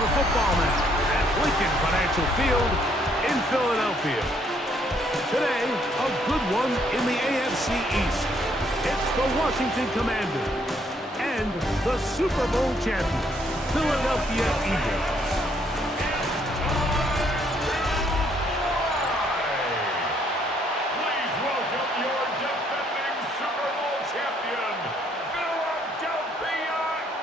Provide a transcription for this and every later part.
for football now at Lincoln Financial Field in Philadelphia. Today, a good one in the AFC East. It's the Washington Commanders and the Super Bowl champion, Philadelphia Eagles. Please welcome your defending Super Bowl champion, Philadelphia Eagles.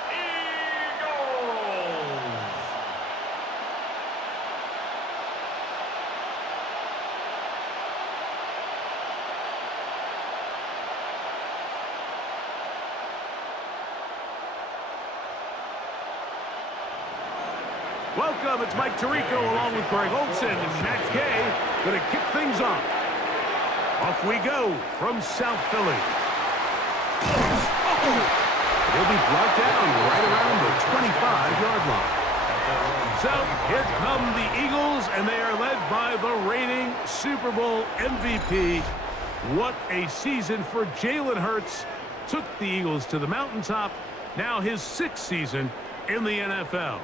Welcome, it's Mike Tirico along with Greg Olson and Matt Gay going to kick things off. Off we go from South Philly. He'll be brought down right around the 25-yard line. So here come the Eagles, and they are led by the reigning Super Bowl MVP. What a season for Jalen Hurts. Took the Eagles to the mountaintop. Now his 6th season in the NFL.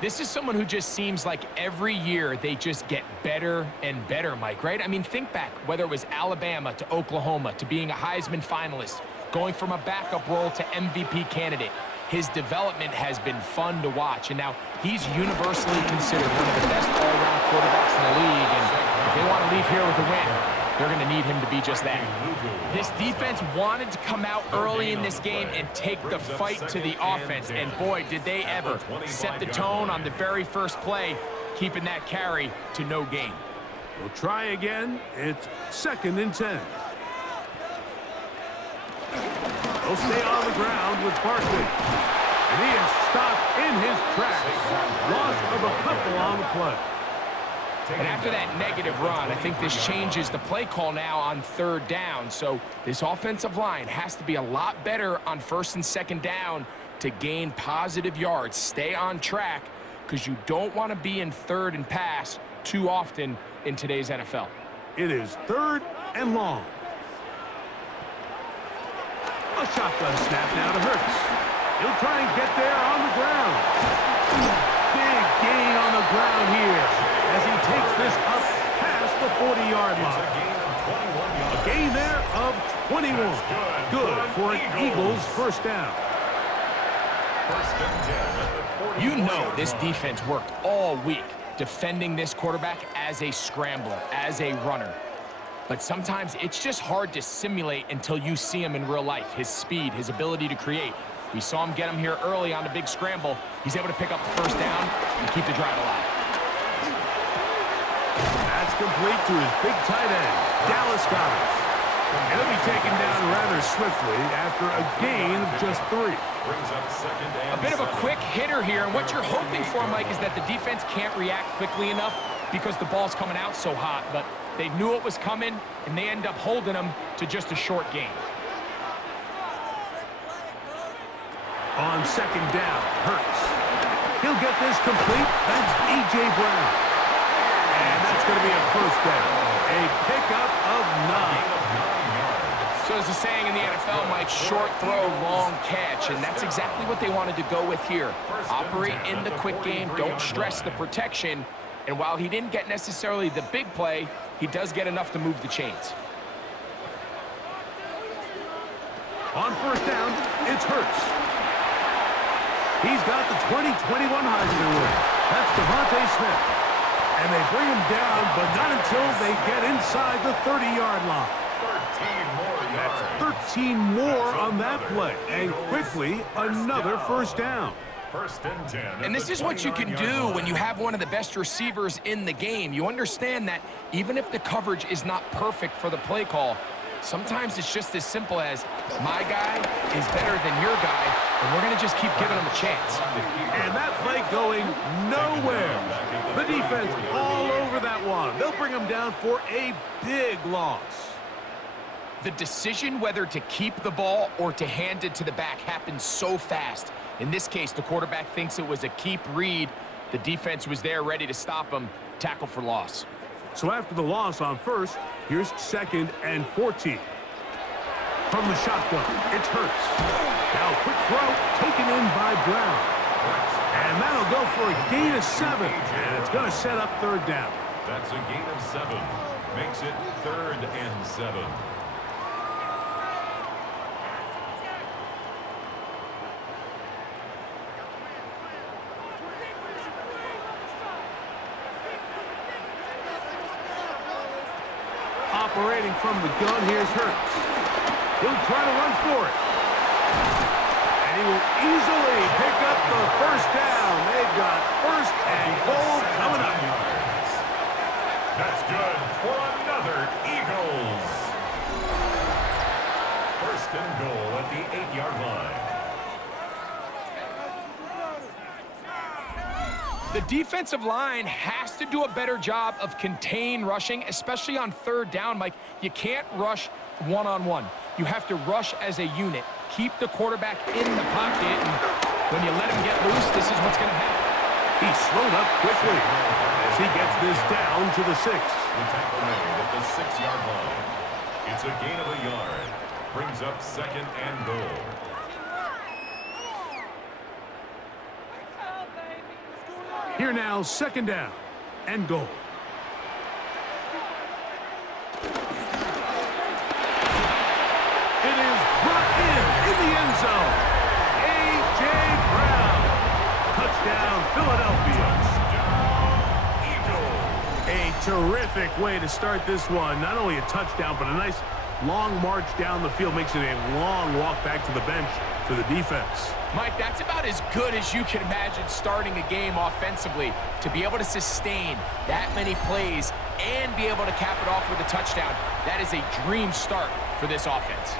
This is someone who just seems like every year they just get better and better, Mike, right? I mean, think back, whether it was Alabama to Oklahoma to being a Heisman finalist, going from a backup role to MVP candidate. His development has been fun to watch, and now he's universally considered one of the best all-around quarterbacks in the league, and if they want to leave here with a win, they're going to need him to be just that. This defense wanted to come out early in this game and take the fight to the offense, and boy, did they ever set the tone on the very first play, keeping that carry to no gain. We'll try again. It's 2nd and 10. He'll stay on the ground with Barkley. And he is stopped in his tracks. Loss of a couple on the play. And after that negative run, I think this changes the play call now on 3rd down. So this offensive line has to be a lot better on 1st and 2nd down to gain positive yards. Stay on track because you don't want to be in 3rd and pass too often in today's NFL. It is 3rd and long. A shotgun snap now to Hurts. He'll try and get there on the ground. Big gain on the ground here as he takes this up past the 40-yard line. A gain there of 21. Good for an Eagles 1st down. You know this defense worked all week defending this quarterback as a scrambler, as a runner. But sometimes it's just hard to simulate until you see him in real life. His speed, his ability to create. We saw him get him here early on the big scramble. He's able to pick up the 1st down and keep the drive alive. That's complete to his big tight end, Dallas Goedert. And he'll be taken down rather swiftly after a gain of just 3. A bit of a quick hitter here, and what you're hoping for, Mike, is that the defense can't react quickly enough because the ball's coming out so hot, but they knew it was coming, and they end up holding him to just a short gain. On 2nd down, Hurts. He'll get this complete. That's A.J. Brown. And that's going to be a 1st down. A pickup of 9. So there's a saying in the NFL, Mike, short throw, long catch, and that's exactly what they wanted to go with here. Operate in the quick game, don't stress the protection, and while he didn't get necessarily the big play, he does get enough to move the chains. On 1st down, it's Hurts. He's got the 2021 Heisman Award. That's Devontae Smith. And they bring him down, but not until they get inside the 30-yard line. 13 more yards. That's 13 more on that play. And quickly, another 1st down. 1st and 10. And this is what you can do when you have one of the best receivers in the game. You understand that even if the coverage is not perfect for the play call, sometimes it's just as simple as, my guy is better than your guy, and we're going to just keep giving him a chance. And that play going nowhere. The defense all over that one. They'll bring him down for a big loss. The decision whether to keep the ball or to hand it to the back happens so fast. In this case, the quarterback thinks it was a keep read. The defense was there ready to stop him. Tackle for loss. So after the loss on 1st, here's 2nd and 14. From the shotgun, it's Hurts. Now quick throw taken in by Brown. And that'll go for a a gain of 7, and it's going to set up third down. That's a gain of 7. Makes it 3rd and 7. Operating from the gun, here's Hurts. He'll try to run for it. And he will easily pick up the first down. They've got 1st and goal coming up. That's good for another Eagles. 1st and goal at the 8-yard line. The defensive line has to do a better job of contain rushing, especially on 3rd down, Mike. You can't rush one-on-one. You have to rush as a unit. Keep the quarterback in the pocket, and when you let him get loose, this is what's going to happen. He's slowed up quickly as he gets this down to the 6. The tackle made at the 6-yard line. It's a gain of a yard. Brings up 2nd and goal. Here now, 2nd down and goal. It is brought in the end zone. A.J. Brown. Touchdown, Philadelphia. A terrific way to start this one. Not only a touchdown, but a nice long march down the field. Makes it a long walk back to the bench for the defense. Mike, that's about as good as you can imagine starting a game offensively. To be able to sustain that many plays and be able to cap it off with a touchdown, that is a dream start for this offense.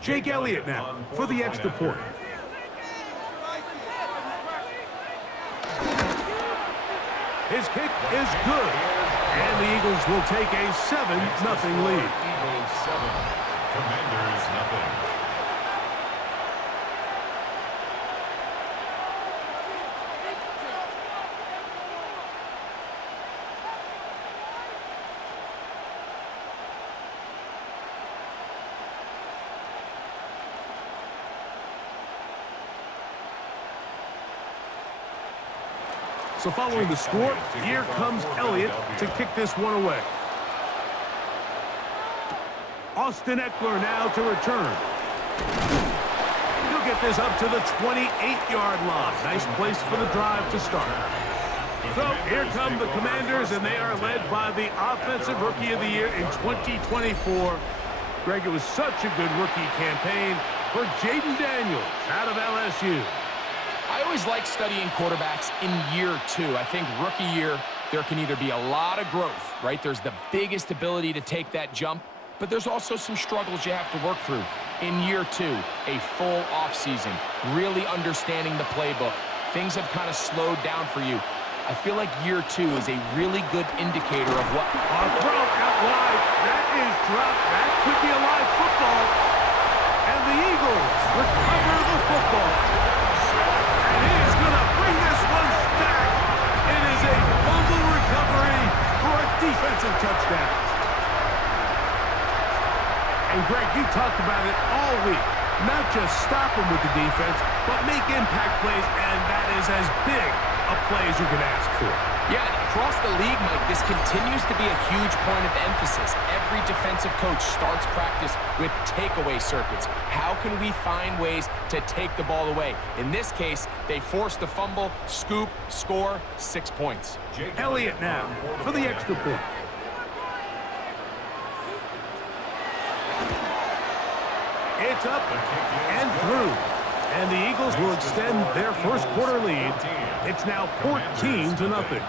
Jake Elliott now for the extra point. His kick is good, and the Eagles will take a 7-0 lead. Eagles 7, Commanders nothing. So following the score, here comes Elliott to kick this one away. Austin Eckler now to return. He'll get this up to the 28-yard line. Nice place for the drive to start. So here come the Commanders, and they are led by the Offensive Rookie of the Year in 2024. Greg, it was such a good rookie campaign for Jaden Daniels out of LSU. I always like studying quarterbacks in year 2. I think rookie year, there can either be a lot of growth, right? There's the biggest ability to take that jump, but there's also some struggles you have to work through. In year 2, a full offseason, really understanding the playbook. Things have kind of slowed down for you. I feel like year 2 is a really good indicator of what... On throw out wide. That is dropped. That could be a live football. And the Eagles recover the football. And he is going to bring this one back. It is a fumble recovery for a defensive touchdown. And Greg, you talked about it all week. Not just stop him with the defense, but make impact plays, and that is as big a play as you can ask for. Yeah, and across the league, Mike, this continues to be a huge point of emphasis. Every defensive coach starts practice with takeaway circuits. How can we find ways to take the ball away? In this case, they forced the fumble, scoop, score, 6 points. Elliott now for the extra point. It's up and through. And the Eagles will extend their first quarter lead. It's now 14-0.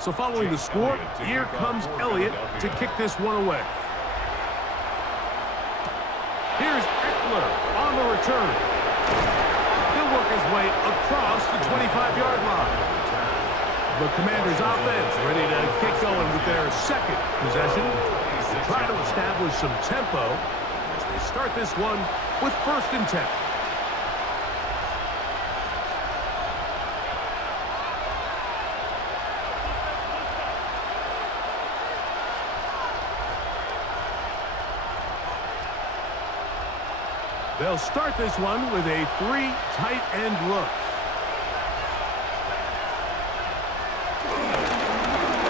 So following the score, here comes Elliott to kick this one away. Here's Eckler on the return. He'll work his way across the 25-yard line. The Commanders' offense ready to get going with their second possession. Try to establish some tempo as they start this one with 1st and 10. They'll start this one with a 3 tight end look.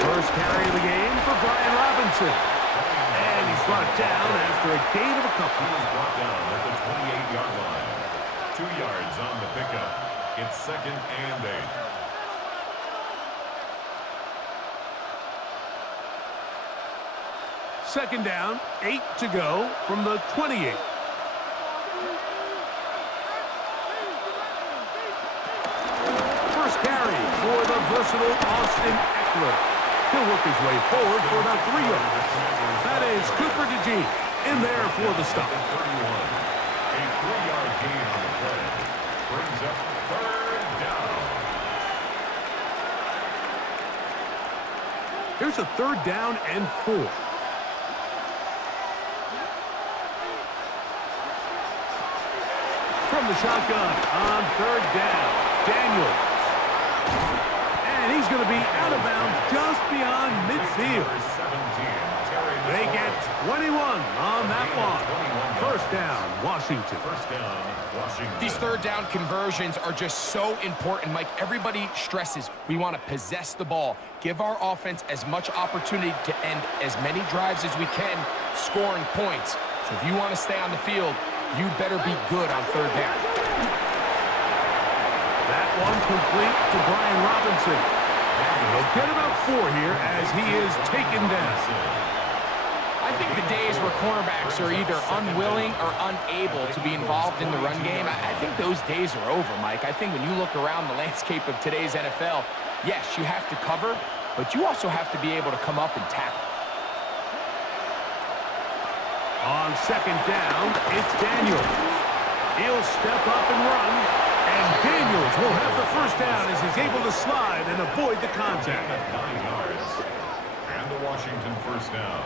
First carry of the game for Brian Robinson. And he's brought down after a gain of a couple. He was brought down at the 28-yard line. 2 yards on the pickup. It's 2nd and 8. 2nd down, 8 to go from the 28. First carry for the versatile Austin Eckler. He'll work his way forward for about 3 yards. That is Cooper DeJean in there for the stop. 31. A 3-yard gain on the play. Brings up 3rd down. Here's a 3rd down and 4. From the shotgun on 3rd down, Daniels. And he's going to be out of bounds just beyond midfield. They get 21 on that one. 1st down, Washington. 1st down, Washington. These 3rd down conversions are just so important, Mike. Everybody stresses we want to possess the ball, give our offense as much opportunity to end as many drives as we can, scoring points. So if you want to stay on the field, you better be good on 3rd down. That one complete to Brian Robinson. And he'll get about 4 here as he is taken down. I think the days where cornerbacks are either unwilling or unable to be involved in the run game, I think those days are over, Mike. I think when you look around the landscape of today's NFL, yes, you have to cover, but you also have to be able to come up and tackle. On 2nd down, it's Daniels. He'll step up and run, and Daniels will have the 1st down as he's able to slide and avoid the contact. 9 yards. And the Washington 1st down.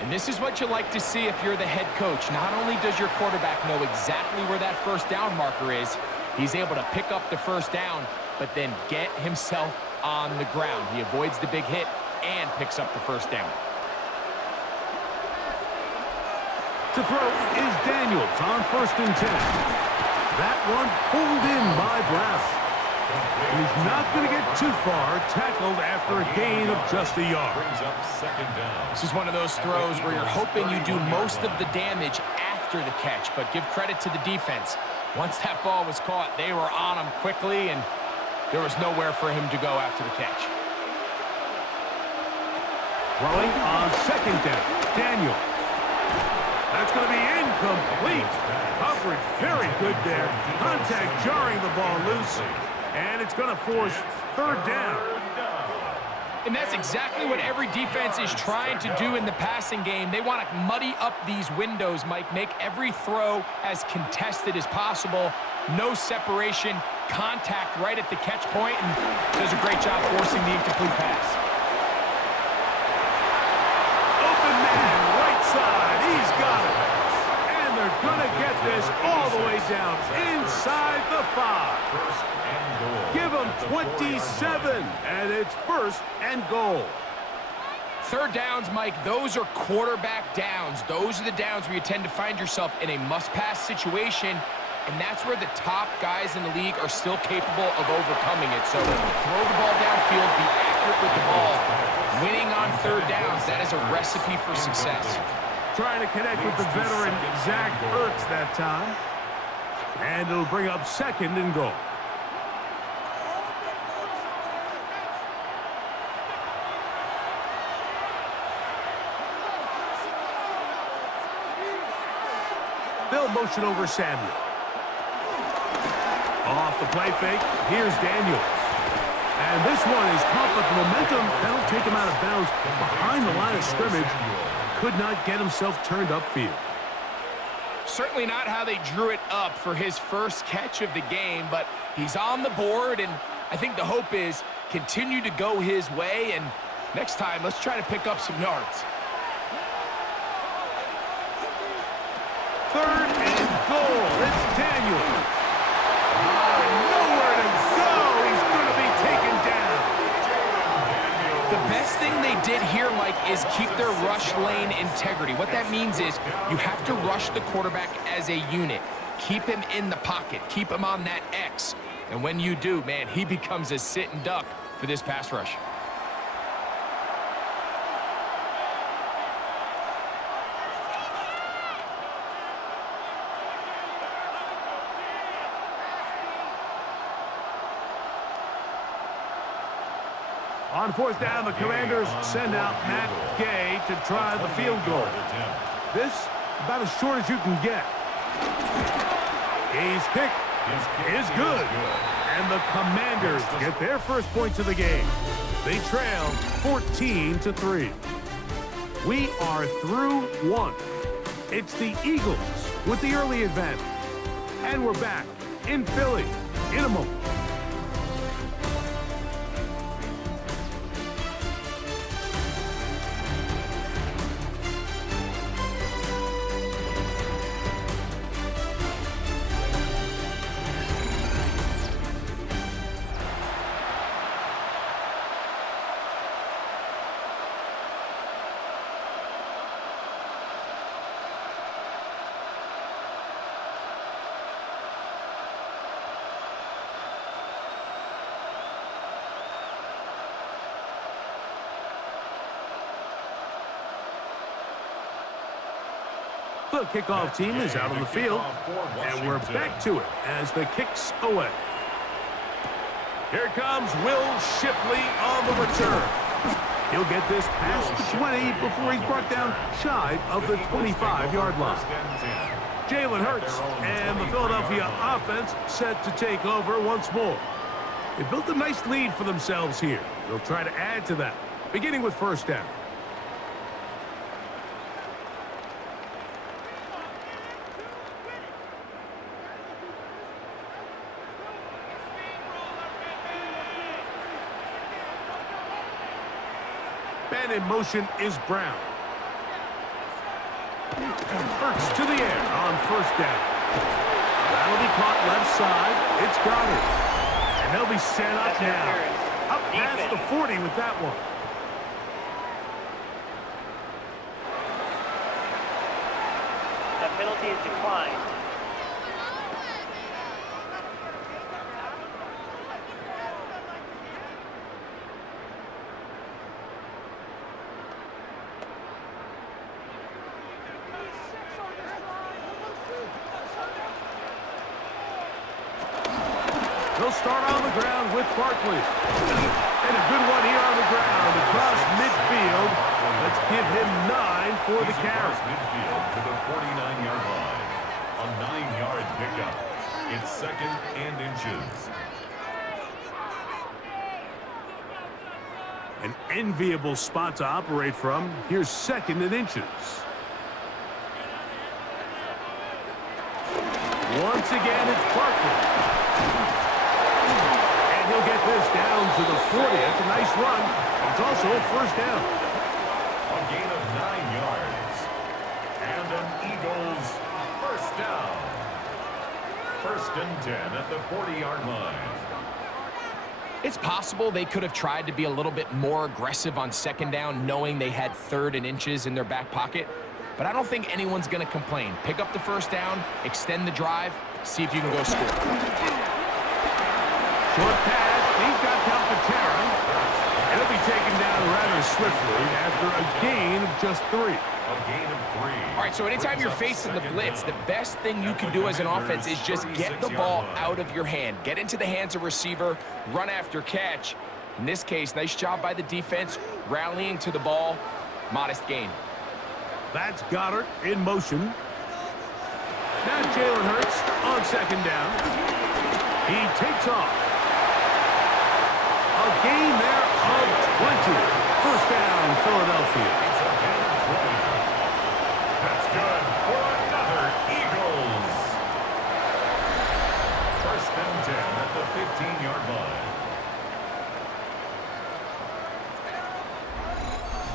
And this is what you like to see if you're the head coach. Not only does your quarterback know exactly where that 1st down marker is, he's able to pick up the 1st down, but then get himself on the ground. He avoids the big hit and picks up the 1st down. To throw is Daniels on 1st and 10. That one pulled in by Brown. And he's not going to get too far, tackled after a gain of just a yard. Brings up 2nd down. This is one of those throws where you're hoping you do most of the damage after the catch, but give credit to the defense. Once that ball was caught, they were on him quickly, and there was nowhere for him to go after the catch. Throwing on 2nd down, Daniel. That's going to be incomplete. Coverage very good there. Contact jarring the ball loose, and it's going to force 3rd down. And that's exactly what every defense is trying to do in the passing game. They want to muddy up these windows, Mike, make every throw as contested as possible. No separation, contact right at the catch point, and does a great job forcing the incomplete pass. Open man, right side, he's got it. And they're going to get this all the way down inside the 5. Give them 27, and it's 1st and goal. 3rd downs, Mike, those are quarterback downs. Those are the downs where you tend to find yourself in a must-pass situation, and that's where the top guys in the league are still capable of overcoming it. So throw the ball downfield, be accurate with the ball. Winning on 3rd downs, that is a recipe for success. Trying to connect with the veteran Zach Ertz that time. And it'll bring up 2nd and goal. They'll motion over Samuel. Off the play fake, here's Daniels. And this one is caught, but the momentum, that'll take him out of bounds behind the line of scrimmage. could not get himself turned upfield. Certainly not how they drew it up for his first catch of the game, but he's on the board, and I think the hope is continue to go his way, and next time, let's try to pick up some yards. 3rd and goal. It's Daniel. Nowhere to go. He's going to be taken down. The best thing they did here, Mike, is keep their rush lane integrity. What that means is you have to rush the quarterback as a unit. Keep him in the pocket. Keep him on that X. And when you do, man, he becomes a sitting duck for this pass rush. On 4th down, the Commanders send out Matt Gay to try the field goal. This, about as short as you can get. Gay's kick is good. And the Commanders get their first points of the game. They trail 14-3. We are through 1. It's the Eagles with the early advantage. And we're back in Philly in a moment. The kickoff team is out on the field, and we're back to it as the kick's away. Here comes Will Shipley on the return. He'll get this past the 20 before he's brought down shy of the 25-yard line. Jalen Hurts and the Philadelphia offense set to take over once more. They built a nice lead for themselves here. They'll try to add to that, beginning with 1st down. And in motion is Brown. Hurts to the air on 1st down. That'll be caught left side. It's Goddard. And they'll be set up now. Up past the 40 with that one. The penalty is declined. They'll start on the ground with Barkley. And a good one here on the ground across midfield. Let's give him 9 for the carry. Midfield to the 49-yard line. A 9-yard pickup. It's 2nd and inches. An enviable spot to operate from. Here's 2nd and inches. Once again, it's Barkley. And he'll get this down to the 40. That's a nice run. It's also a 1st down. A gain of 9 yards. And an Eagles 1st down. 1st and 10 at the 40-yard line. It's possible they could have tried to be a little bit more aggressive on 2nd down, knowing they had 3rd and inches in their back pocket. But I don't think anyone's going to complain. Pick up the 1st down, extend the drive, see if you can go score. Short pass. He's got Calcaterra. And he'll be taken down rather swiftly after a gain of just 3. A gain of 3. All right, so anytime you're facing the blitz, the best thing you can do as an offense is just get the ball out of your hand. Get into the hands of receiver, run after catch. In this case, nice job by the defense, rallying to the ball. Modest gain. That's Goddard in motion. Now Jalen Hurts on 2nd down. He takes off. A gain there of 20. 1st down, Philadelphia. It's a gain of 20.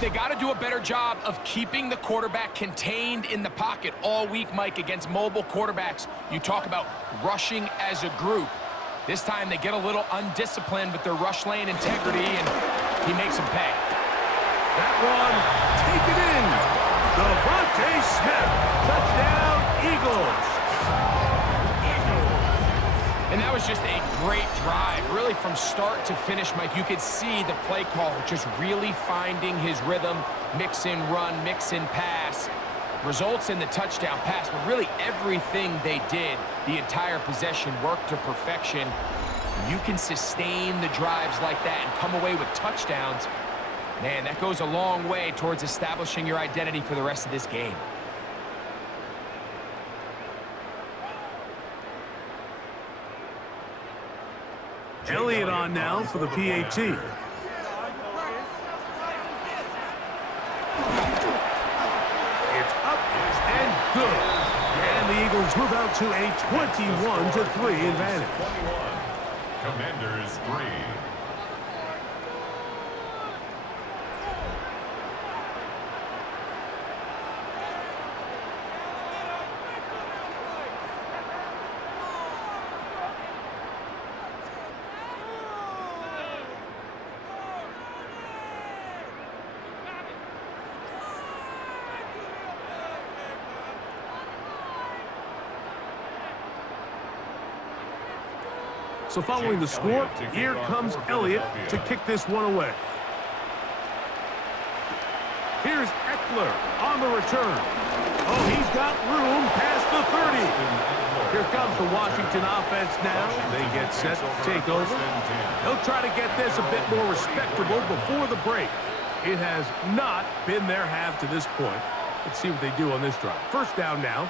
They got to do a better job of keeping the quarterback contained in the pocket all week, Mike, against mobile quarterbacks. You talk about rushing as a group. This time they get a little undisciplined with their rush lane integrity, and he makes them pay. That one, take it in. Devontae Smith, touchdown, Eagles. And that was just a great drive, really from start to finish, Mike. You could see the play caller just really finding his rhythm, mix in run, mix in pass. Results in the touchdown pass, but really everything they did, the entire possession, worked to perfection. You can sustain the drives like that and come away with touchdowns. Man, that goes a long way towards establishing your identity for the rest of this game. Elliott on now for the PAT. It's up and good. And the Eagles move out to a 21-3 advantage. 21. Commanders 3. So following the score, here comes Elliott to kick this one away. Here's Eckler on the return. Oh, he's got room past the 30. Here comes the Washington offense now. They get set to take over. They'll try to get this a bit more respectable before the break. It has not been their half to this point. Let's see what they do on this drive. First down now.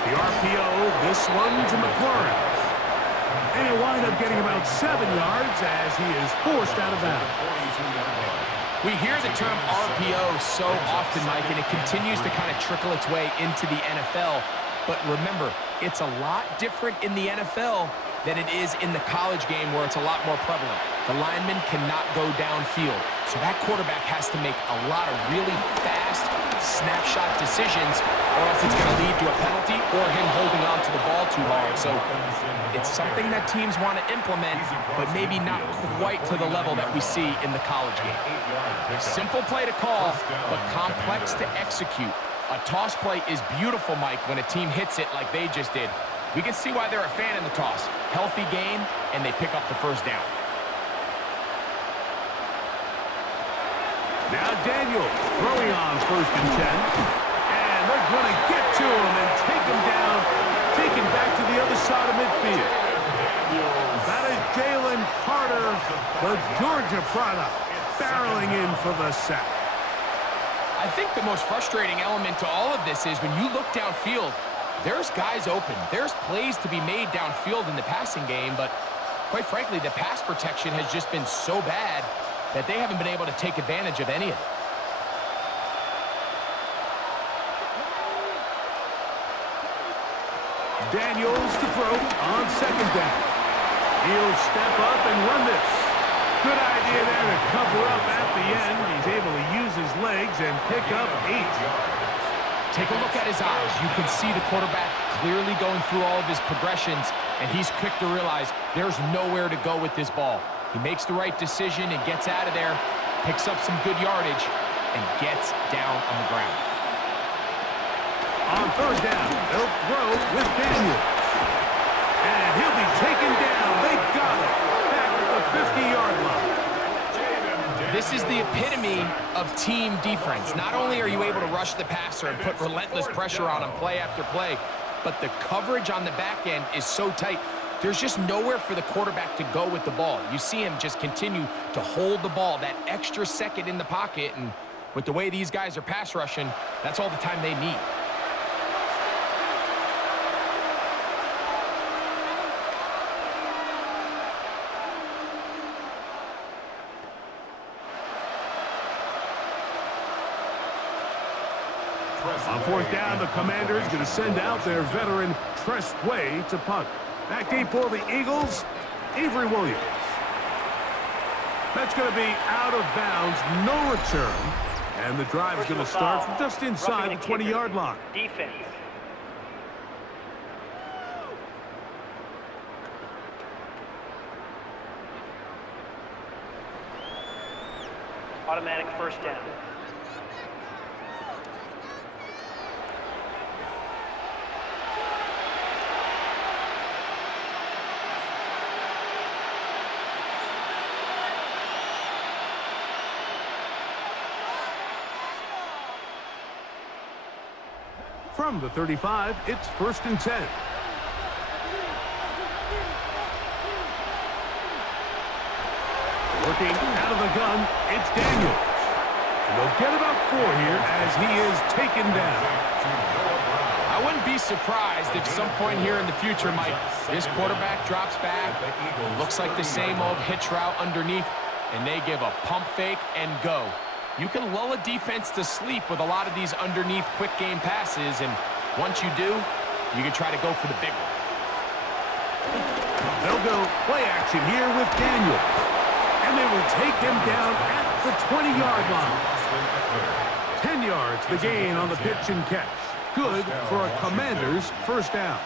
The RPO, this one to McLaurin. And he'll wind up getting about 7 yards as he is forced out of bounds. We hear the term RPO so often, Mike, and it continues to kind of trickle its way into the NFL. But remember, it's a lot different in the NFL than it is in the college game where it's a lot more prevalent. The lineman cannot go downfield. So that quarterback has to make a lot of really fast snapshot decisions, or else it's going to lead to a penalty or him holding on to the ball too long. So it's something that teams want to implement, but maybe not quite to the level that we see in the college game. Simple play to call, but complex to execute. A toss play is beautiful, Mike, when a team hits it like they just did. We can see why they're a fan in the toss. Healthy game, and they pick up the first down. Now Daniels throwing on 1st and 10. And they're going to get to him and take him down, take him back to the other side of midfield. That is Jalen Carter, the Georgia product, barreling in for the sack. I think the most frustrating element to all of this is when you look downfield, there's guys open. There's plays to be made downfield in the passing game, but quite frankly, the pass protection has just been so bad that they haven't been able to take advantage of any of it. Daniels to throw on 2nd down. He'll step up and run this. Good idea there to cover up at the end. He's able to use his legs and pick up 8. Take a look at his eyes. You can see the quarterback clearly going through all of his progressions, and he's quick to realize there's nowhere to go with this ball. He makes the right decision and gets out of there, picks up some good yardage, and gets down on the ground. On 3rd down, they'll throw with Daniels. And he'll be taken down. They got it. Back at the 50-yard line. This is the epitome of team defense. Not only are you able to rush the passer and put relentless pressure on him play after play, but the coverage on the back end is so tight. There's just nowhere for the quarterback to go with the ball. You see him just continue to hold the ball that extra second in the pocket, and with the way these guys are pass rushing, that's all the time they need. On fourth down, the Commanders going to send out their veteran Tress Way to punt. Back deep for the Eagles, Avery Williams. That's going to be out of bounds, no return. And the drive is going to start from just inside the 20-yard line. Defense. Automatic first down. From the 35, it's 1st and 10. Working out of the gun, it's Daniels. And they'll get about 4 here as he is taken down. I wouldn't be surprised if some point here in the future, Mike, this quarterback drops back, looks like the same old hitch route underneath, and they give a pump fake and go. You can lull a defense to sleep with a lot of these underneath quick game passes, and once you do, you can try to go for the big one. They'll go play action here with Daniels. And they will take him down at the 20-yard line. 10 yards, the gain on the pitch and catch. Good for a Commander's first down.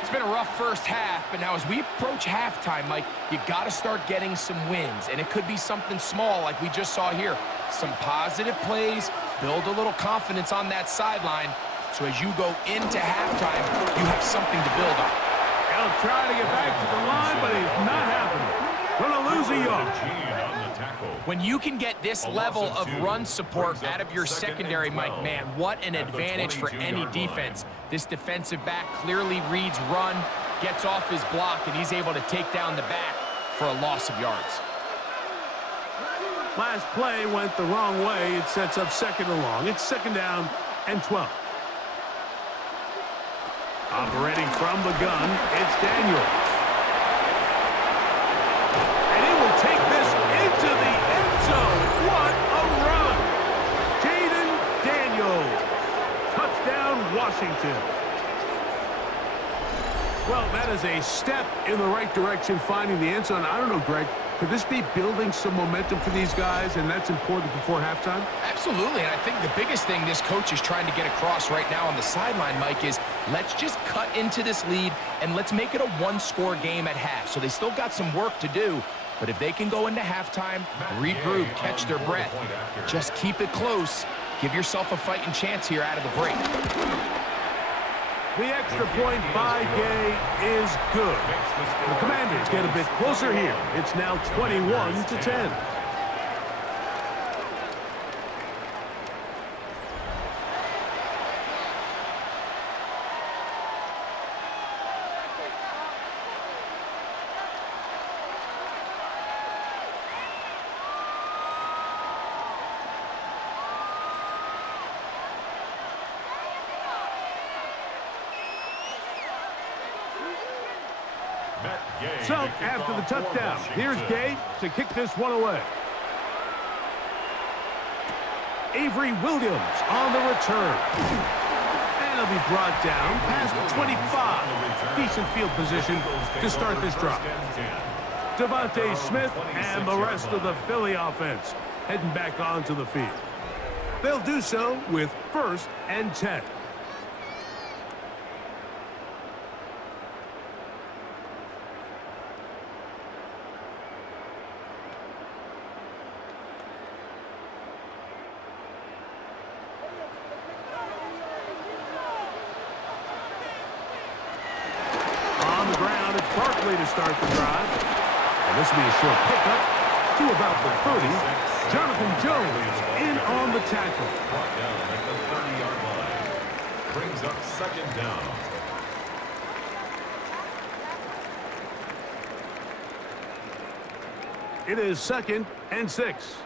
It's been a rough first half, but now as we approach halftime, Mike, you got to start getting some wins, and it could be something small like we just saw here. Some positive plays, build a little confidence on that sideline, so as you go into halftime, you have something to build on. He'll try to get back to the line, but it's not happening. Gonna lose a yard. When you can get this level of run support out of your secondary, Mike, man, what an advantage for any defense. This defensive back clearly reads run, gets off his block, and he's able to take down the back for a loss of yards. Last play went the wrong way. It sets up 2nd and long. It's 2nd down and 12. Operating from the gun, it's Daniels. And he will take this into the end zone. What a run! Jaden Daniels. Touchdown, Washington. Well, that is a step in the right direction, finding the end zone. I don't know, Greg. Could this be building some momentum for these guys, and that's important before halftime? Absolutely, and I think the biggest thing this coach is trying to get across right now on the sideline, Mike, is let's just cut into this lead and let's make it a one-score game at half. So they still got some work to do, but if they can go into halftime, regroup, catch their breath, just keep it close, give yourself a fighting chance here out of the break. The extra point by Gay is good. And the Commanders get a bit closer here. It's now 21-10. So, after the touchdown, here's Gay to kick this one away. Avery Williams on the return. And he'll be brought down past the 25. Decent field position to start this drive. Devontae Smith and the rest of the Philly offense heading back onto the field. They'll do so with 1st and 10. To start the drive. And this will be a short pickup to about the 30. Jonathan Jones in on the tackle. Brought down at the 30-yard line. Brings up 2nd down. It is 2nd and 6.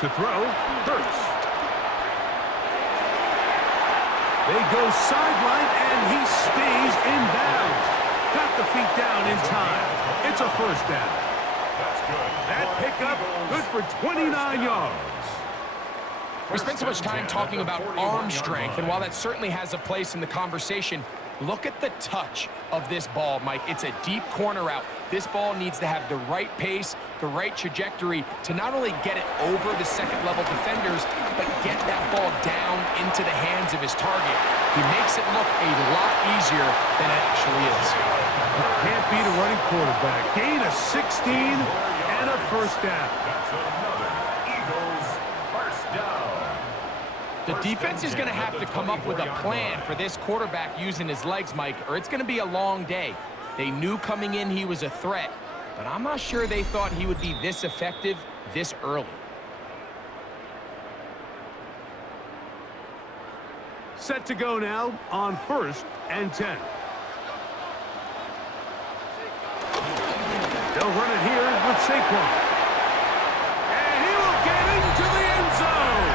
To throw, Hurts. They go sideline, and he stays in bounds. Got the feet down in time. It's a 1st down. That's good. That pickup, good for 29 yards. We spent so much time talking about arm strength, and while that certainly has a place in the conversation, look at the touch of this ball, Mike. It's a deep corner route. This ball needs to have the right pace, the right trajectory to not only get it over the second-level defenders, but get that ball down into the hands of his target. He makes it look a lot easier than it actually is. Can't beat a running quarterback. Gain of 16 and a first down. That's another Eagles first down. The defense is going to have to come up with a plan for this quarterback using his legs, Mike, or it's going to be a long day. They knew coming in he was a threat, but I'm not sure they thought he would be this effective this early. Set to go now on 1st and 10. They'll run it here with Saquon. And he will get into the end zone.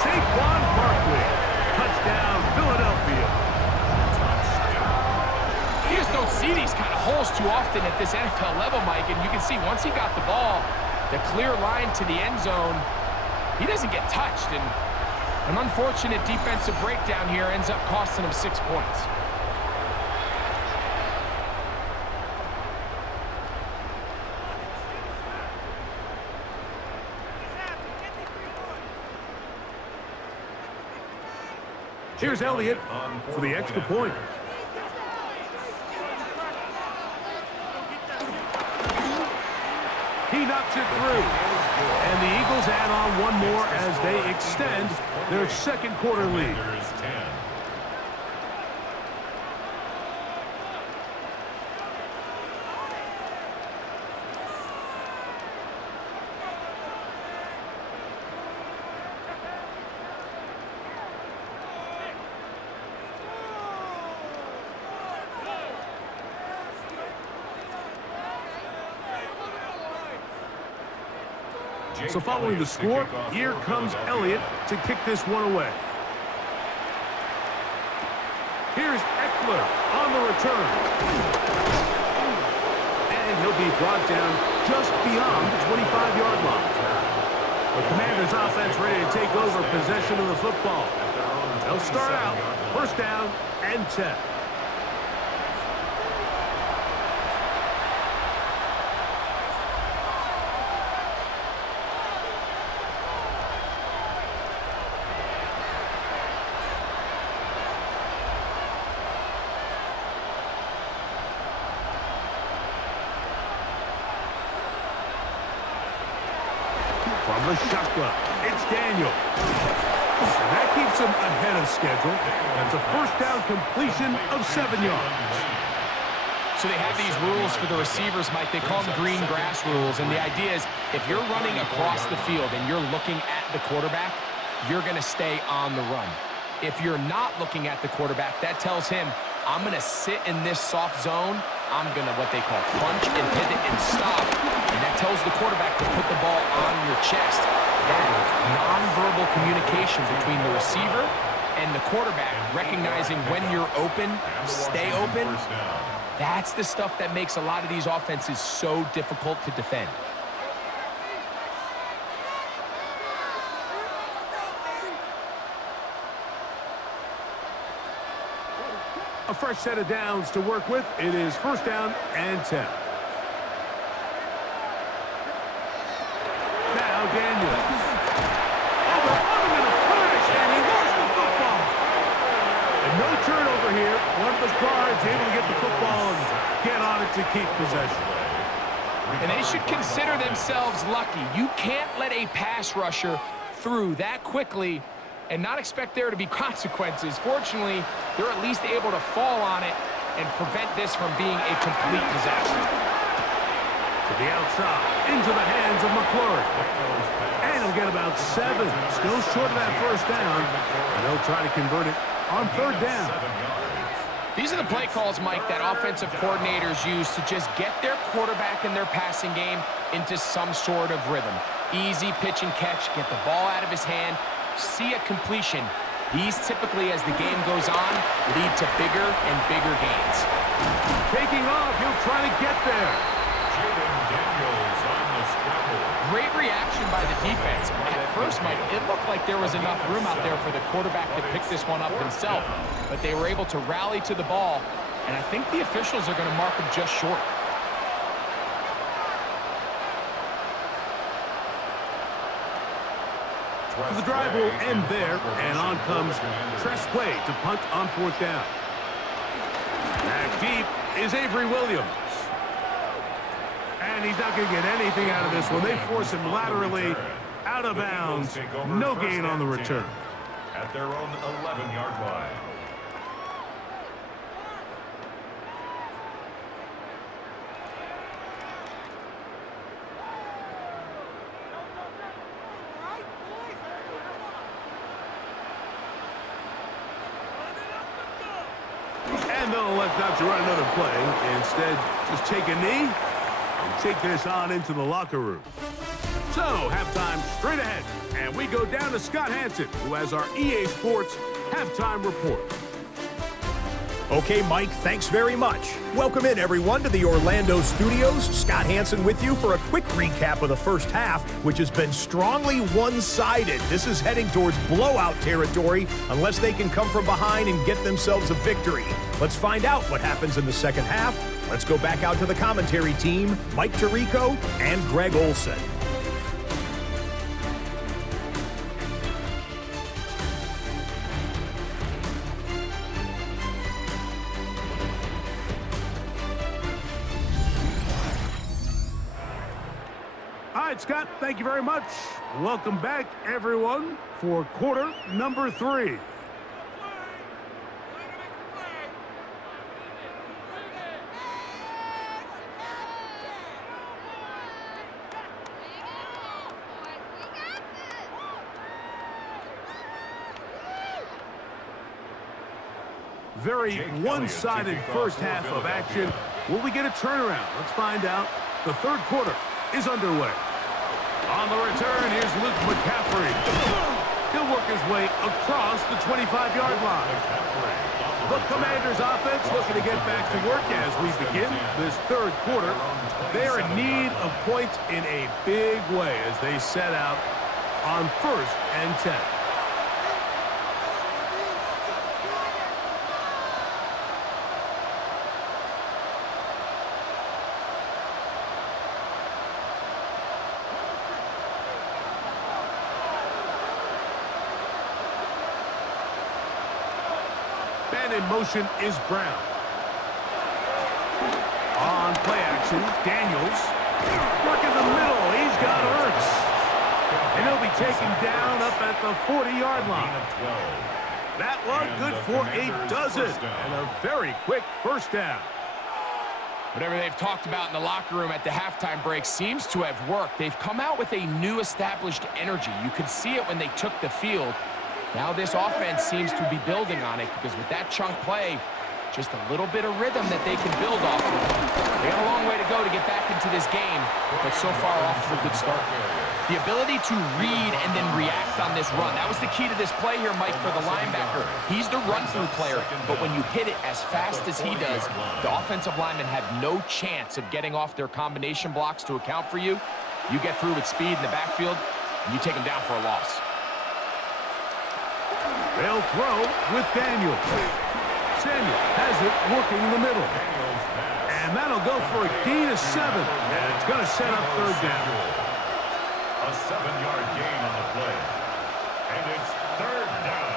Saquon Barkley. Touchdown, Philadelphia. You just don't see these kind of holes too often at this NFL level, Mike, and you can see once he got the ball, the clear line to the end zone, he doesn't get touched, and an unfortunate defensive breakdown here ends up costing him 6 points. Here's Elliott for the extra point. He knocks it through. And the Eagles add on one more as they extend their second quarter lead. So following the score, here comes Elliott to kick this one away. Here's Eckler on the return. And he'll be brought down just beyond the 25-yard line. The Commanders' offense ready to take over possession of the football. They'll start out first down and 10. From the shotgun, it's Daniel. And that keeps him ahead of schedule. That's a first down completion of 7 yards. So they have these rules for the receivers, Mike. They call them green grass rules. And the idea is if you're running across the field and you're looking at the quarterback, you're going to stay on the run. If you're not looking at the quarterback, that tells him, I'm going to sit in this soft zone. I'm going to what they call punch and pivot and stop. And that tells the quarterback to put the ball on your chest. That nonverbal communication between the receiver and the quarterback, recognizing when you're open, stay open, that's the stuff that makes a lot of these offenses so difficult to defend. A fresh set of downs to work with. It is first down and 10. Now Daniels. Overrun him in a flash, and he lost the football. And no turnover here. One of the guards able to get the football and get on it to keep possession. And they should consider themselves lucky. You can't let a pass rusher through that quickly and not expect there to be consequences. Fortunately, they're at least able to fall on it and prevent this from being a complete disaster. To the outside, into the hands of McClure. And he'll get about 7. Still short of that first down. And they'll try to convert it on third down. These are the play calls, Mike, that offensive coordinators use to just get their quarterback and their passing game into some sort of rhythm. Easy pitch and catch, get the ball out of his hand, see a completion. These typically, as the game goes on, lead to bigger and bigger gains. Taking off, he'll try to get there. action by the defense. At first, Mike, it looked like there was enough room out there for the quarterback to pick this one up himself, but they were able to rally to the ball, and I think the officials are going to mark him just short. So the drive will end there, and on comes Tressway to punt on 4th down. Back deep is Avery Williams. And he's not going to get anything out of this one. They force him laterally out of bounds. No gain on the return. At their own 11-yard line. And they'll let Dr. run another play. Instead, just take a knee and take this on into the locker room. So, halftime straight ahead. And we go down to Scott Hansen, who has our EA Sports halftime report. Okay, Mike, thanks very much. Welcome in, everyone, to the Orlando studios. Scott Hansen with you for a quick recap of the first half, which has been strongly one-sided. This is heading towards blowout territory unless they can come from behind and get themselves a victory. Let's find out what happens in the second half. Let's go back out to the commentary team, Mike Tirico and Greg Olson. All right, Scott, thank you very much. Welcome back, everyone, for quarter number 3. Very one-sided first half of action. Will we get a turnaround? Let's find out. The third quarter is underway. On the return, here's Luke McCaffrey. He'll work his way across the 25-yard line. The Commanders' offense looking to get back to work as we begin this third quarter. They are in need of points in a big way as they set out on 1st and 10. And in motion is Brown. On play action, Daniels. Look in the middle. He's got Ertz. And he'll be taken down up at the 40-yard line. That one good for a dozen. And a very quick first down. Whatever they've talked about in the locker room at the halftime break seems to have worked. They've come out with a new established energy. You could see it when they took the field. Now this offense seems to be building on it because with that chunk play, just a little bit of rhythm that they can build off of. They got a long way to go to get back into this game, but so far off to a good start. The ability to read and then react on this run. That was the key to this play here, Mike, for the linebacker. He's the run-through player, but when you hit it as fast as he does, the offensive linemen have no chance of getting off their combination blocks to account for you. You get through with speed in the backfield, and you take them down for a loss. They'll throw with Daniel. Samuel has it working in the middle. And that'll go for a gain of 7. And it's going to set up 3rd down. A 7-yard gain on the play. And it's 3rd down.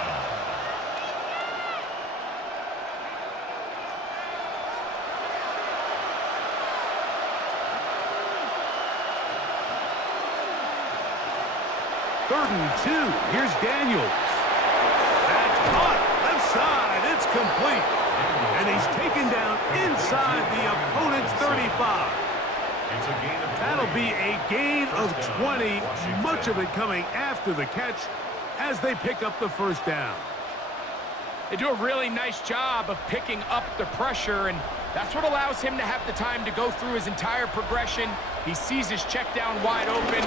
Third and 2. Here's Daniels. That's caught. Left side. It's complete. And he's taken down inside the opponent's 35. It's a gain of 20. That'll be a gain of 20. Much of it coming after the catch as they pick up the 1st down. They do a really nice job of picking up the pressure, and that's what allows him to have the time to go through his entire progression. He sees his check down wide open,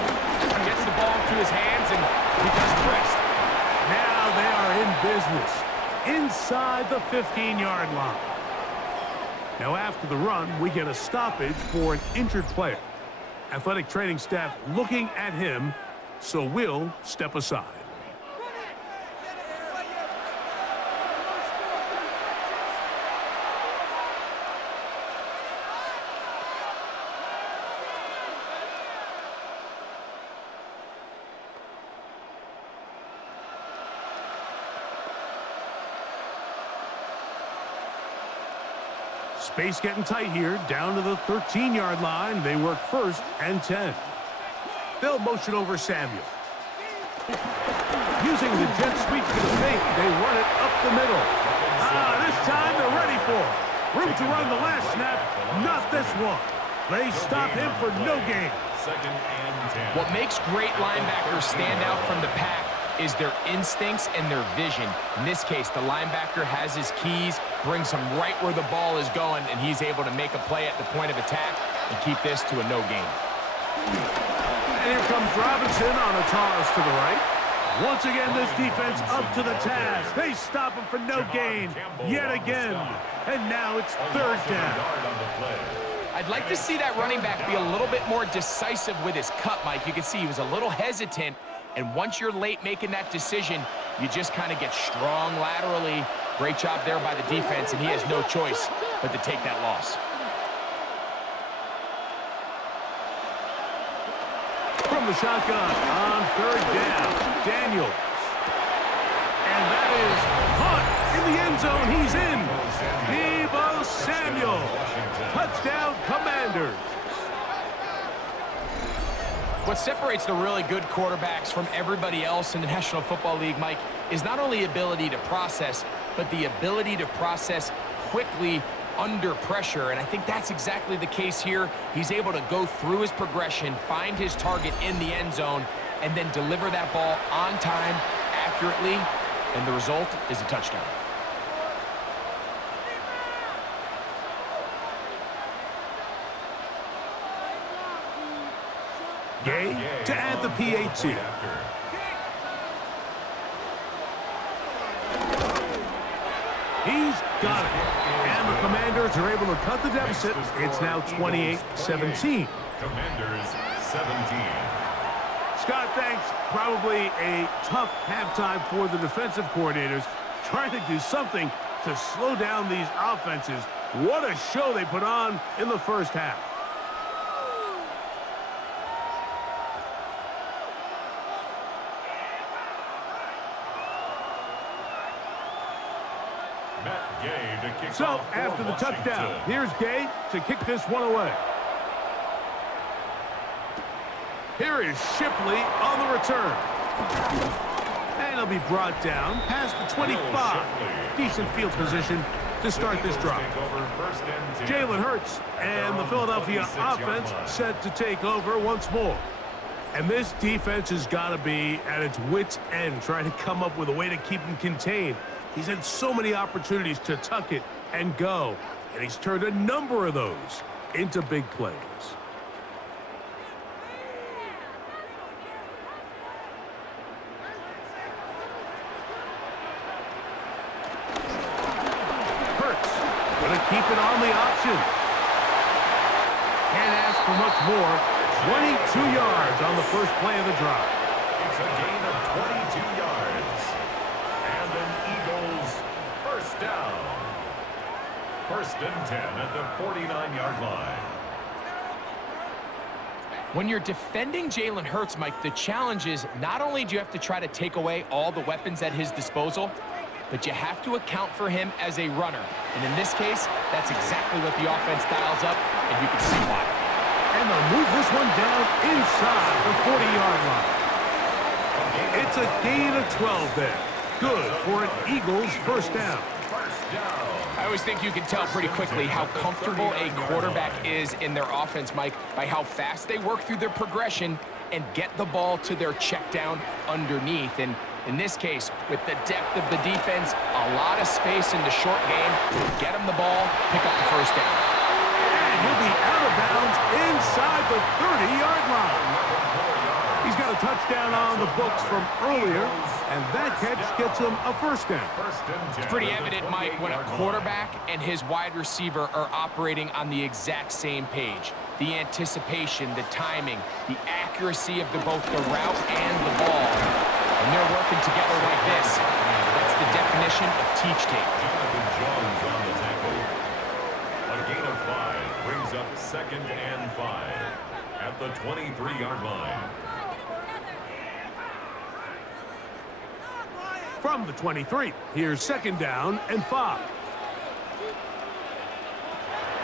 gets the ball into his hands, and he does the rest. Now they are in business inside the 15-yard line. Now after the run, we get a stoppage for an injured player. Athletic training staff looking at him, so we'll step aside. Space getting tight here, down to the 13-yard line. They work 1st and 10. They'll motion over Samuel. Using the jet sweep for the fake, they run it up the middle. This time they're ready for it. Room to run the last snap, not this one. They stop him for no gain. 2nd and 10. What makes great linebackers stand out from the pack is their instincts and their vision. In this case, the linebacker has his keys, brings him right where the ball is going, and he's able to make a play at the point of attack and keep this to a no gain. And here comes Robinson on the Tars to the right. Once again, this defense up to the task. They stop him for no gain yet again. And now it's 3rd down. I'd like to see that running back be a little bit more decisive with his cut, Mike. You can see he was a little hesitant, and once you're late making that decision, you just kind of get strong laterally. Great job there by the defense, and he has no choice but to take that loss. From the shotgun on 3rd down, Daniels. And that is Hunt in the end zone. He's in. Deebo Samuel. Touchdown, Commanders. What separates the really good quarterbacks from everybody else in the National Football League, Mike, is not only ability to process, but the ability to process quickly under pressure, and I think that's exactly the case here. He's able to go through his progression, find his target in the end zone, and then deliver that ball on time, accurately, and the result is a touchdown. Gay to add the PAT. He's got it. And the Commanders are able to cut the deficit. It's now 28-17. Commanders 17. Scott, thanks. Probably a tough halftime for the defensive coordinators, trying to do something to slow down these offenses. What a show they put on in the first half. So, after the touchdown, here's Gay to kick this one away. Here is Shipley on the return. And he'll be brought down past the 25. Decent field position to start this drive. Jalen Hurts and the Philadelphia offense set to take over once more. And this defense has got to be at its wits' end, trying to come up with a way to keep him contained. He's had so many opportunities to tuck it and go, and he's turned a number of those into big plays. Hurts going to keep it on the option. Can't ask for much more. 22 yards on the first play of the drive. It's a gain of 22 yards. And an Eagles first down. 1st and 10 at the 49-yard line. When you're defending Jalen Hurts, Mike, the challenge is not only do you have to try to take away all the weapons at his disposal, but you have to account for him as a runner. And in this case, that's exactly what the offense dials up, and you can see why. And they'll move this one down inside the 40-yard line. It's a gain of 12 there. Good for an Eagles first down. I always think you can tell pretty quickly how comfortable a quarterback is in their offense, Mike, by how fast they work through their progression and get the ball to their check down underneath. And in this case, with the depth of the defense, a lot of space in the short game, get him the ball, pick up the first down. And he'll be out of bounds inside the 30-yard line. He's got a touchdown on the books from earlier, and that catch gets him a first down. It's pretty evident, Mike, when a quarterback and his wide receiver are operating on the exact same page. the anticipation, the timing, the accuracy of both the route and the ball. When they're working together like this, that's the definition of teach tape. Jonathan Jones on the tackle. A gain of 5 brings up 2nd and 5 at the 23-yard line. From the 23, here's 2nd down and 5.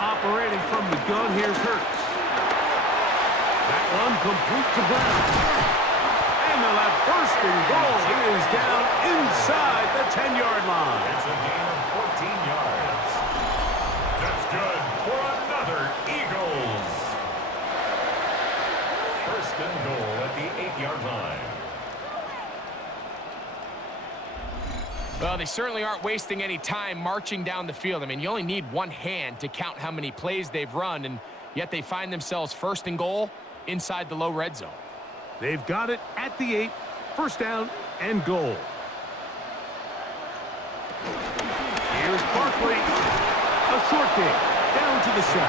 Operating from the gun, here's Hurts. That one complete to Brown. And they'll have 1st and goal. He is down inside the 10-yard line. It's a gain of 14 yards. That's good for another Eagles. 1st and goal at the 8-yard line. Well, they certainly aren't wasting any time marching down the field. I mean, you only need one hand to count how many plays they've run, and yet they find themselves 1st and goal inside the low red zone. They've got it at the 8, 1st down and goal. Here's Barkley. A short game, down to the 7.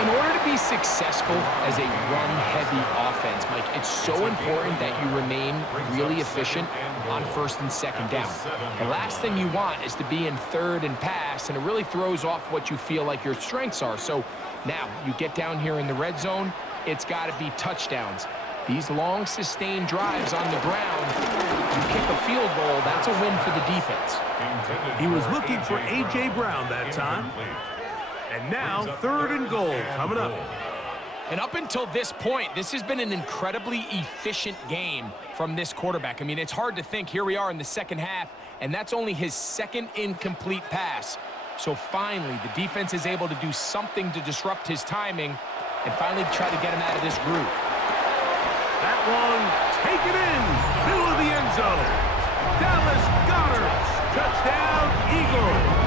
In order to be successful as a run-heavy offense, Mike, it's so important that you remain really efficient on 1st and 2nd down. The last thing you want is to be in 3rd and pass, and it really throws off what you feel like your strengths are. So now you get down here in the red zone, it's got to be touchdowns. These long, sustained drives on the ground, you kick a field goal, that's a win for the defense. He was looking for A.J. Brown that time. And now 3rd and goal coming up. And up until this point, this has been an incredibly efficient game from this quarterback. I mean, it's hard to think. Here we are in the 2nd half, and that's only his 2nd incomplete pass. So finally, the defense is able to do something to disrupt his timing and finally try to get him out of this groove. That one, take it in, middle of the end zone. Dallas Goedert, touchdown, Eagles.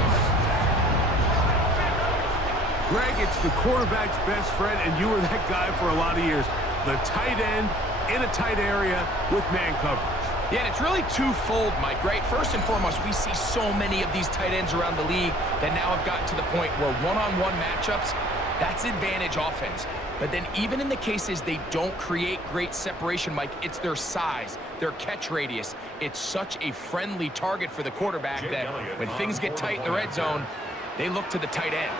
Greg, it's the quarterback's best friend, and you were that guy for a lot of years. The tight end in a tight area with man coverage. Yeah, and it's really twofold, Mike, right? First and foremost, we see so many of these tight ends around the league that now have gotten to the point where one-on-one matchups, that's advantage offense. But then even in the cases they don't create great separation, Mike, it's their size, their catch radius. It's such a friendly target for the quarterback that when things get tight in the red zone, they look to the tight end.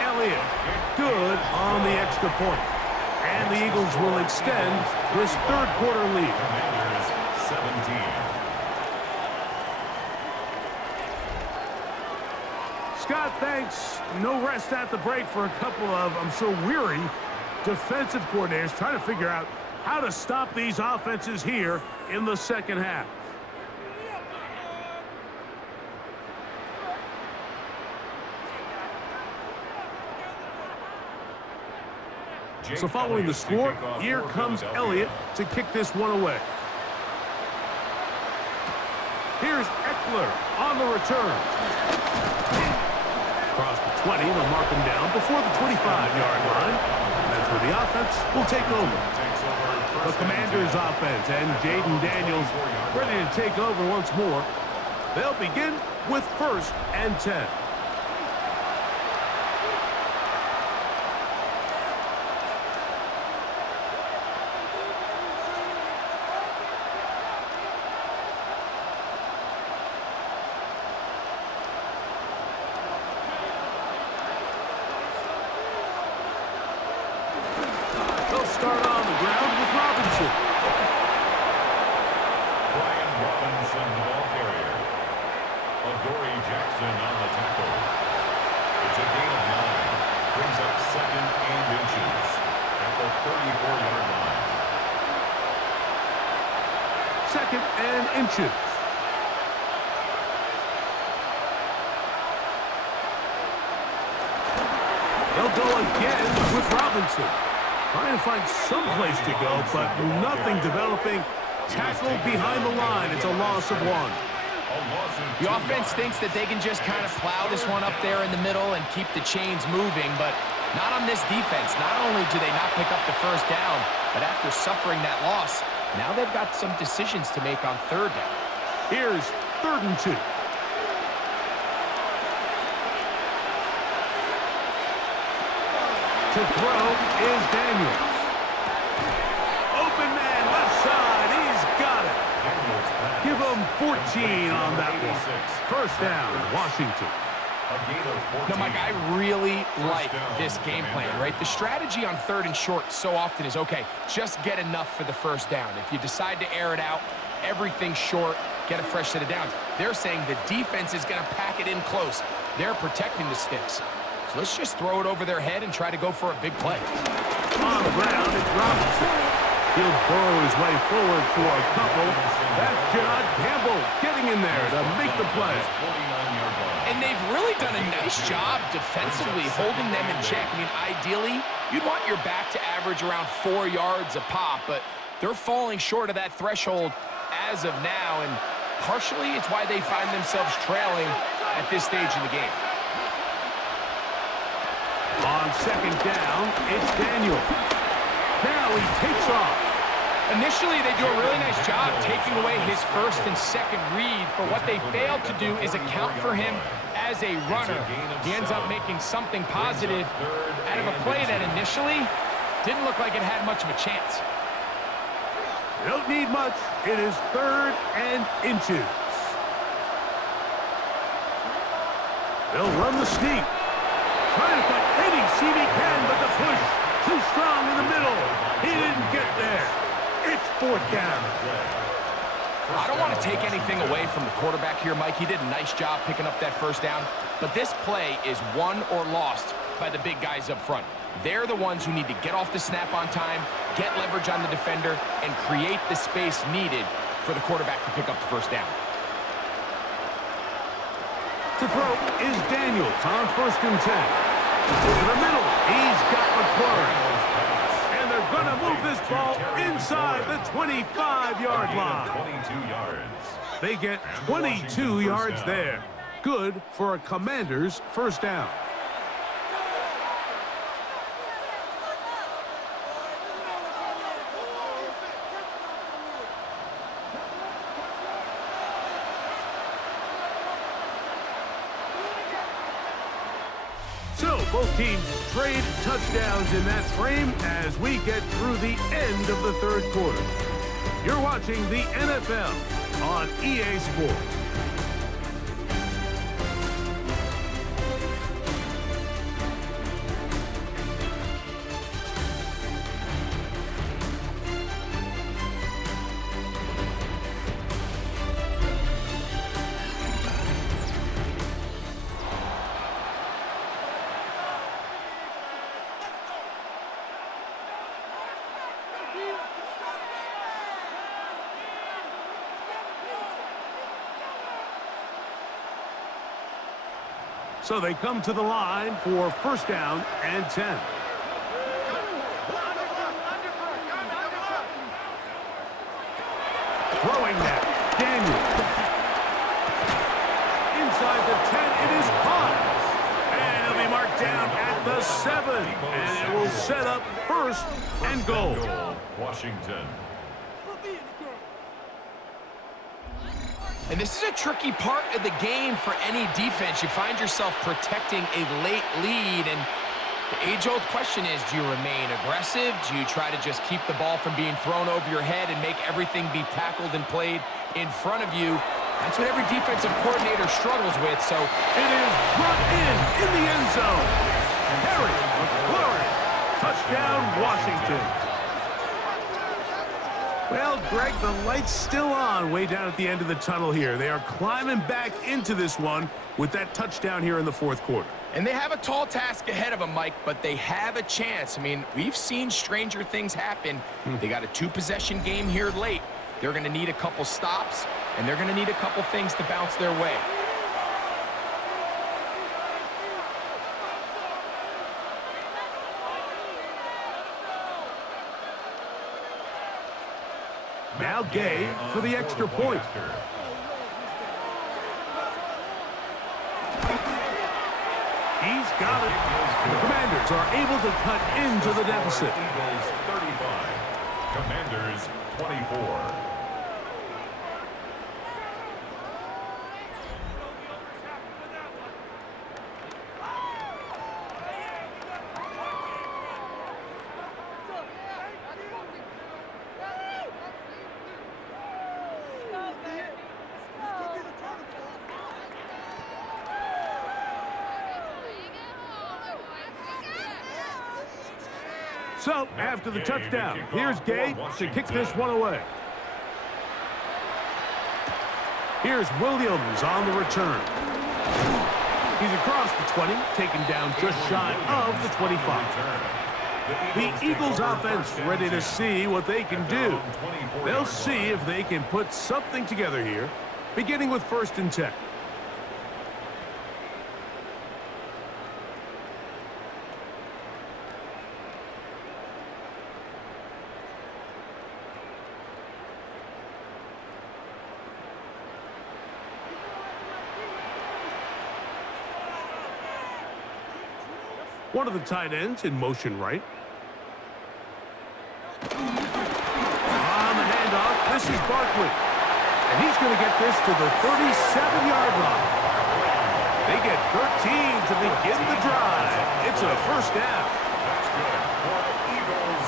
Elliott, good on the extra point. And the Eagles will extend this 3rd quarter lead. Commanders 17. Scott, thanks. No rest at the break for a couple of, I'm sure, weary defensive coordinators trying to figure out how to stop these offenses here in the 2nd half. So following the score, here comes Elliott to kick this one away. Here's Eckler on the return. Across the 20, they'll mark him down before the 25-yard line. That's where the offense will take over. The Commanders' offense and Jaden Daniels ready to take over once more. They'll begin with 1st and 10. Start on the ground with Robinson. Brian Robinson, the ball carrier. Adoree Jackson on the tackle. It's a gain of 9. Brings up 2nd and inches at the 34-yard line. 2nd and inches. They'll go again with Robinson. Trying to find some place to go, but nothing developing. Tackle behind the line. It's a loss of 1. The offense thinks that they can just kind of plow this one up there in the middle and keep the chains moving, but not on this defense. Not only do they not pick up the 1st down, but after suffering that loss, now they've got some decisions to make on 3rd down. Here's 3rd and 2. To throw is Daniels. Open man, left side. He's got it. Give him 14 on that one. First down, Washington. Now, Mike, I really like this game plan, right? The strategy on 3rd and short so often is, okay, just get enough for the first down. If you decide to air it out, everything short, get a fresh set of downs. They're saying the defense is going to pack it in close. They're protecting the Stix. So let's just throw it over their head and try to go for a big play. On the ground, it's Robinson. He'll burrow his way forward for a couple. That's John Campbell getting in there to make the play. And they've really done a nice job defensively holding them in check. I mean, ideally, you'd want your back to average around 4 yards a pop, but they're falling short of that threshold as of now, and partially it's why they find themselves trailing at this stage in the game. On 2nd down, it's Daniel. Now he takes off. Initially, they do a really nice job taking away his 1st and 2nd read, but what they failed to do is account for him as a runner. He ends up making something positive out of a play that initially didn't look like it had much of a chance. Don't need much. It is 3rd and inches. They'll run the sneak. Trying to find any seam he can, but the push too strong in the middle. He didn't get there. It's 4th down. I don't want to take anything away from the quarterback here, Mike. He did a nice job picking up that 1st down, but this play is won or lost by the big guys up front. They're the ones who need to get off the snap on time, get leverage on the defender, and create the space needed for the quarterback to pick up the 1st down. To throw is Daniels on 1st and 10. Over the middle, he's got McClure. And they're going to move this ball inside the 25-yard line. 22 yards. They get 22 yards there. Good for a Commander's 1st down. So both teams trade touchdowns in that frame as we get through the end of the 3rd quarter. You're watching the NFL on EA Sports. So they come to the line for 1st down and 10. Throwing that, Daniel. Inside the 10, it is caught. And it'll be marked down at the 7. And it will set up 1st and goal. Washington. And this is a tricky part of the game for any defense. You find yourself protecting a late lead, and the age-old question is, do you remain aggressive? Do you try to just keep the ball from being thrown over your head and make everything be tackled and played in front of you? That's what every defensive coordinator struggles with, so it is brought in the end zone. Harry McClure, touchdown Washington. Well, Greg, the light's still on way down at the end of the tunnel here. They are climbing back into this one with that touchdown here in the 4th quarter. And they have a tall task ahead of them, Mike, but they have a chance. I mean, we've seen stranger things happen. They got a 2-possession game here late. They're going to need a couple stops, and they're going to need a couple things to bounce their way. Now Gay for the extra point. He's got it. The Commanders are able to cut into the deficit. Eagles 35, Commanders 24. So, after the touchdown, here's Gay to kick this one away. Here's Williams on the return. He's across the 20, taken down just shy of the 25. The Eagles offense ready to see what they can do. They'll see if they can put something together here, beginning with 1st and 10. One of the tight ends in motion right. On the handoff, this is Barkley. And he's going to get this to the 37-yard line. They get 13 to begin the drive. It's a 1st down. That's good for the Eagles.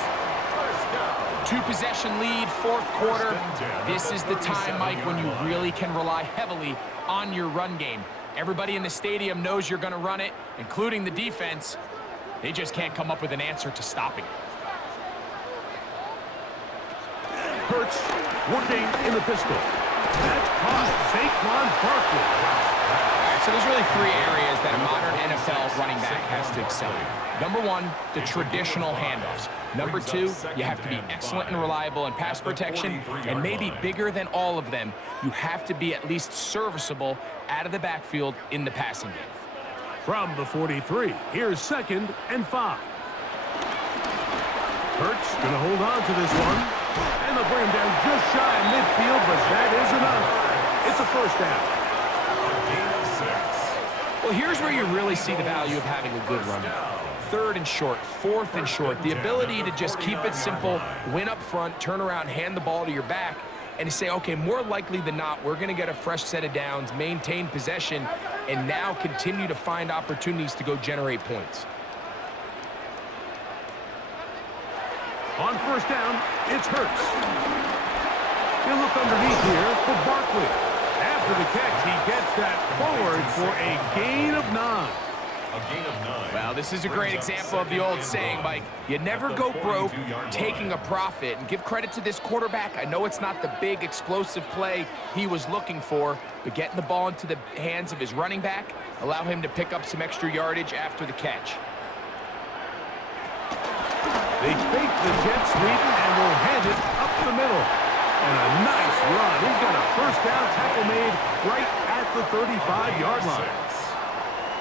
1st down. 2-possession lead, 4th quarter. This is the time, Mike, when you really can rely heavily on your run game. Everybody in the stadium knows you're going to run it, including the defense. They just can't come up with an answer to stopping it. Hurts working in the pistol. That's caught. Saquon Barkley. So there's really 3 areas that a modern NFL running back has to excel in. Number 1, the traditional handoffs. Number 2, you have to be excellent and reliable in pass protection. And maybe bigger than all of them, you have to be at least serviceable out of the backfield in the passing game. From the 43, here's 2nd and 5. Hurts going to hold on to this one. And they'll bring him down just shy of midfield, but that is enough. It's a 1st down. Well, here's where you really see the value of having a good run. 3rd and short, 4th and short. The ability to just keep it simple, win up front, turn around, hand the ball to your back, and to say, okay, more likely than not, we're going to get a fresh set of downs, maintain possession, and now continue to find opportunities to go generate points. On 1st down, it's Hurts. He'll look underneath here for Barkley. After the catch, he gets that forward for a gain of 9. A gain of 9. Well, this is a great example of the old saying, Mike. You never go broke taking a profit. And give credit to this quarterback. I know it's not the big explosive play he was looking for, but getting the ball into the hands of his running back, allow him to pick up some extra yardage after the catch. They fake the jet sweep and will hand it up the middle. And a nice run. He's got a 1st down tackle made right at the 35-yard line.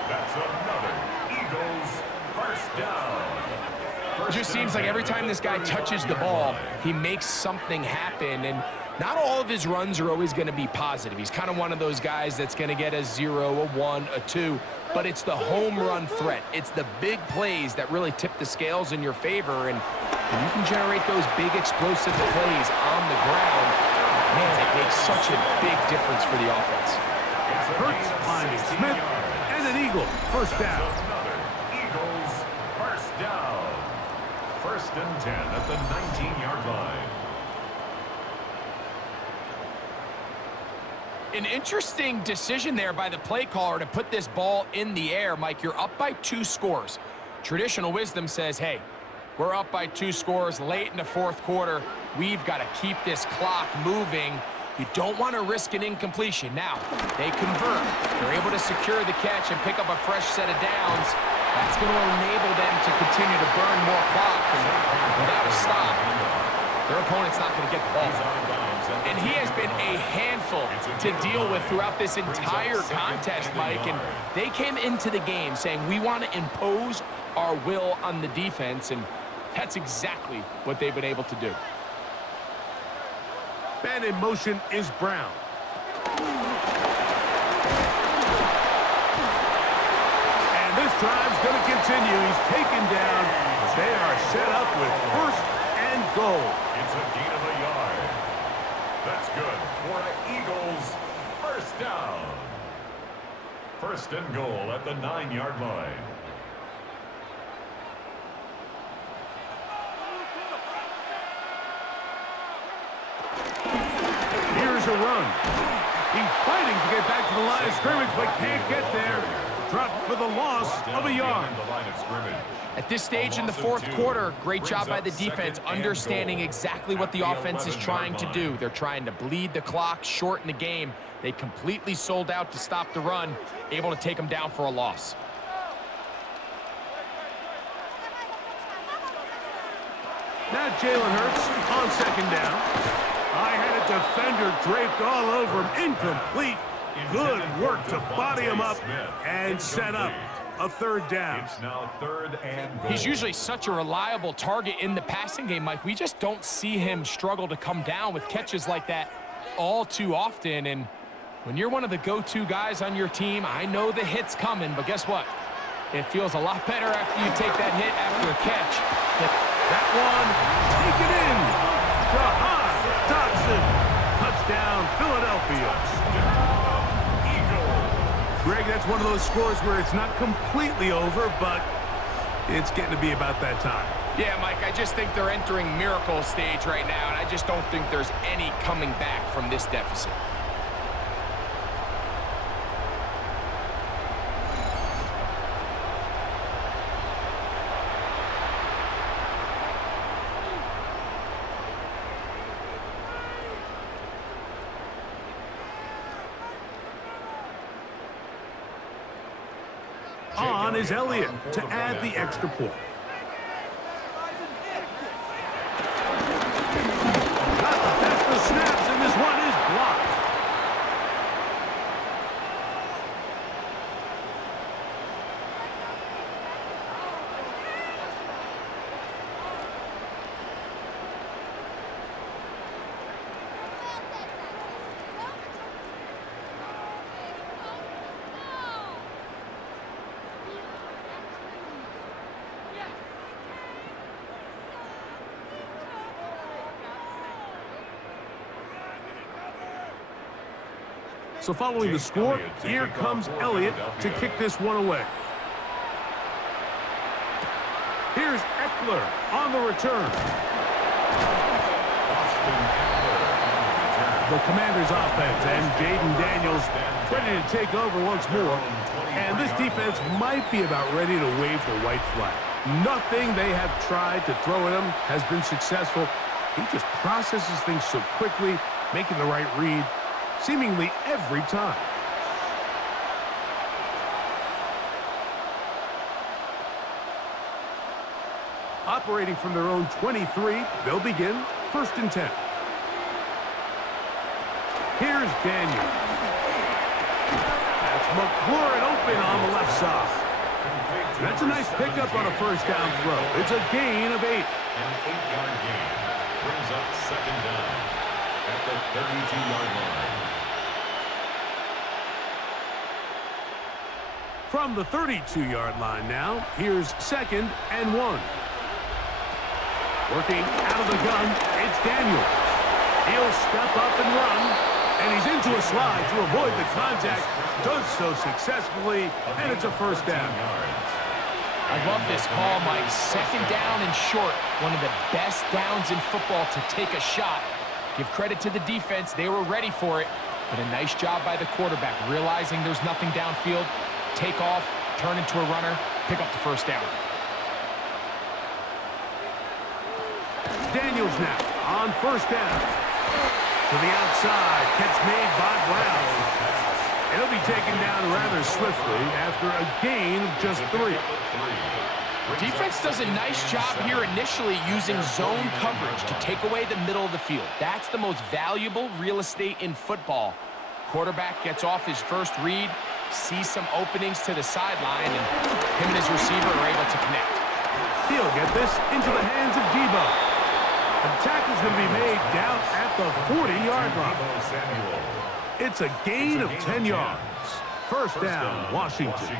That's another Eagles 1st down. It just seems like every time this guy touches the ball, he makes something happen. And not all of his runs are always going to be positive. He's kind of one of those guys that's going to get a 0, a 1, a 2. But it's the home run threat. It's the big plays that really tip the scales in your favor. And when you can generate those big explosive plays on the ground, man, it makes such a big difference for the offense. Hurts finding Smith, and an Eagle 1st down. Another Eagles 1st down. 1st and 10 at the 19-yard line. An interesting decision there by the play caller to put this ball in the air. Mike, you're up by 2 scores. Traditional wisdom says, hey, we're up by 2 scores late in the 4th quarter. We've got to keep this clock moving. You don't want to risk an incompletion. Now, they convert. They're able to secure the catch and pick up a fresh set of downs. That's going to enable them to continue to burn more clock. And without a stop, their opponent's not going to get the ball. And he has been a handful to deal with throughout this entire contest, Mike. And they came into the game saying, we want to impose our will on the defense. And that's exactly what they've been able to do. And in motion is Brown. And this drive's going to continue. He's taken down. They are set up with 1st and goal. It's a gain of a yard. That's good for an Eagles 1st down. 1st and goal at the 9-yard line. Here's a run. He's fighting to get back to the line of scrimmage, but can't get there. Dropped for the loss of a yard. The line of scrimmage. At this stage in the fourth quarter, great job by the defense, understanding exactly what the offense is trying to do. They're trying to bleed the clock, shorten the game. They completely sold out to stop the run, able to take them down for a loss. Now Jalen Hurts on second down. I had a defender draped all over him. Incomplete. Good work to body him up and set up a third down. It's now 3rd and goal. He's usually such a reliable target in the passing game, Mike. We just don't see him struggle to come down with catches like that all too often. And when you're one of the go-to guys on your team, I know the hit's coming, but guess what? It feels a lot better after you take that hit after a catch. That one, taken in. Jahan Dotson. Touchdown, Philadelphia. Greg, that's one of those scores where it's not completely over, but it's getting to be about that time. Yeah, Mike, I just think they're entering miracle stage right now, and I just don't think there's any coming back from this deficit. On is Elliott to add the extra point. Got the best of snaps, and this one is blocked. So following the score, here comes Elliott to kick this one away. Here's Eckler on the return. The Commanders' offense and Jaden Daniels ready to take over once more. And this defense might be about ready to wave the white flag. Nothing they have tried to throw at him has been successful. He just processes things so quickly, making the right read seemingly every time. Operating from their own 23, they'll begin 1st and 10. Here's Daniels. That's McLaurin open on the left side. That's a nice pickup on a first down throw. It's a gain of 8. An 8-yard gain brings up 2nd down at the 32-yard line. From the 32-yard line now, here's 2nd and 1. Working out of the gun, it's Daniels. He'll step up and run, and he's into a slide to avoid the contact. Does so successfully, and it's a first down. I love this call, Mike. 2nd down and short. One of the best downs in football to take a shot. Give credit to the defense. They were ready for it. But a nice job by the quarterback, realizing there's nothing downfield. Take off, turn into a runner, pick up the first down. Daniels now on 1st down. To the outside, catch made by Brown. He'll be taken down rather swiftly after a gain of just 3. Defense does a nice job here initially using zone coverage to take away the middle of the field. That's the most valuable real estate in football. Quarterback gets off his first read, sees some openings to the sideline, and him and his receiver are able to connect. He'll get this into the hands of Debo. The tackle's going to be made down at the 40-yard line. It's a gain of 10 yards. First down, Washington.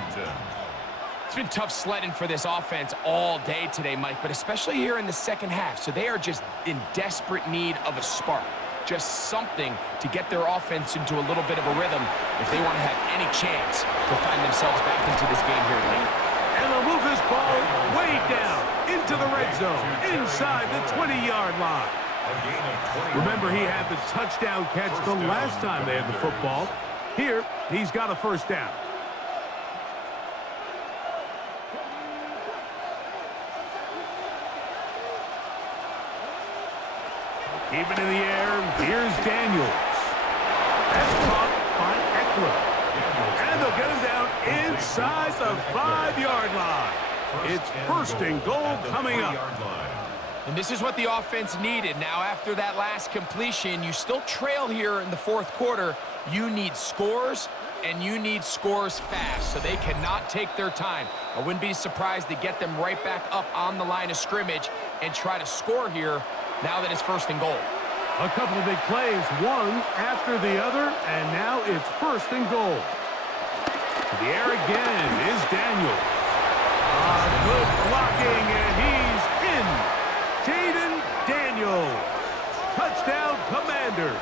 It's been tough sledding for this offense all day today, Mike, but especially here in the second half. So they are just in desperate need of a spark. Just something to get their offense into a little bit of a rhythm if they want to have any chance to find themselves back into this game here late. And they'll move this ball way down into the red zone, inside the 20-yard line. Remember, he had the touchdown catch the last time they had the football. Here, he's got a first down. Keep it in the air. Here's Daniels. That's caught by Eckler. And they'll get him down inside the 5-yard line. It's first and goal coming up. And this is what the offense needed. Now, after that last completion, you still trail here in the fourth quarter. You need scores, and you need scores fast, so they cannot take their time. I wouldn't be surprised to get them right back up on the line of scrimmage and try to score here now that it's first and goal. A couple of big plays, one after the other, and now it's first and goal. To the air again is Daniels. Good blocking, and he's in. Jaden Daniels. Touchdown, Commanders.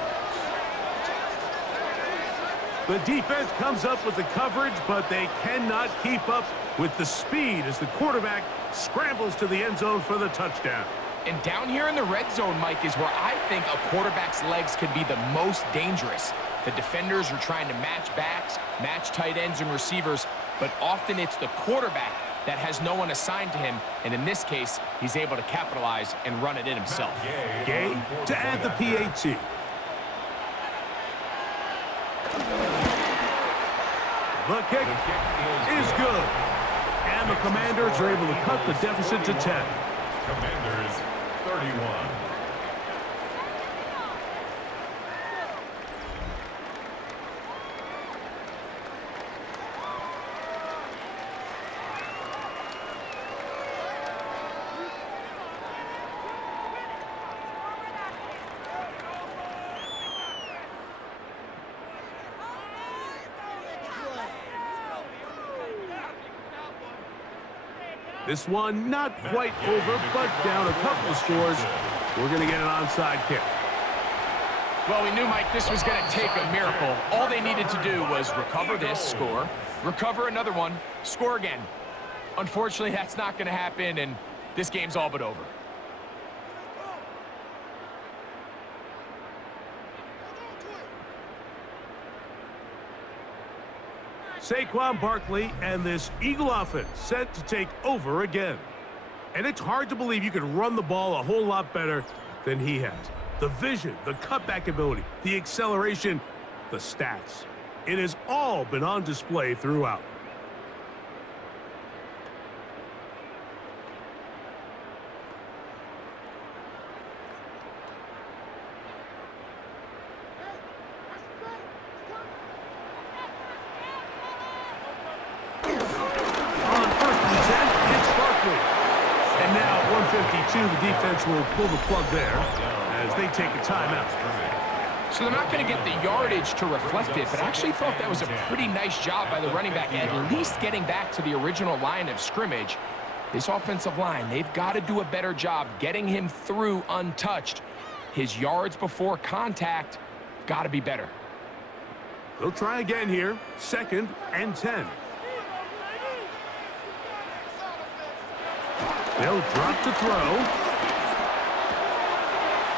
The defense comes up with the coverage, but they cannot keep up with the speed as the quarterback scrambles to the end zone for the touchdown. And down here in the red zone, Mike, is where I think a quarterback's legs can be the most dangerous. The defenders are trying to match backs, match tight ends and receivers, but often it's the quarterback that has no one assigned to him, and in this case, he's able to capitalize and run it in himself. Gay to add the PAT. The kick is good. And the Commanders are able to cut the deficit to 10. Commanders 31. This one not quite over, but down a couple of scores. We're going to get an onside kick. Well, we knew, Mike, this was going to take a miracle. All they needed to do was recover this, score, recover another one, score again. Unfortunately, that's not going to happen, and this game's all but over. Saquon Barkley and this Eagle offense set to take over again. And it's hard to believe you can run the ball a whole lot better than he has. The vision, the cutback ability, the acceleration, the stats. It has all been on display throughout. The defense will pull the plug there as they take a timeout. So they're not going to get the yardage to reflect it, but I actually thought that was a pretty nice job by the running back, at least getting back to the original line of scrimmage. This offensive line, they've got to do a better job getting him through untouched. His yards before contact got to be better. They'll try again here, 2nd and 10. They'll drop to throw.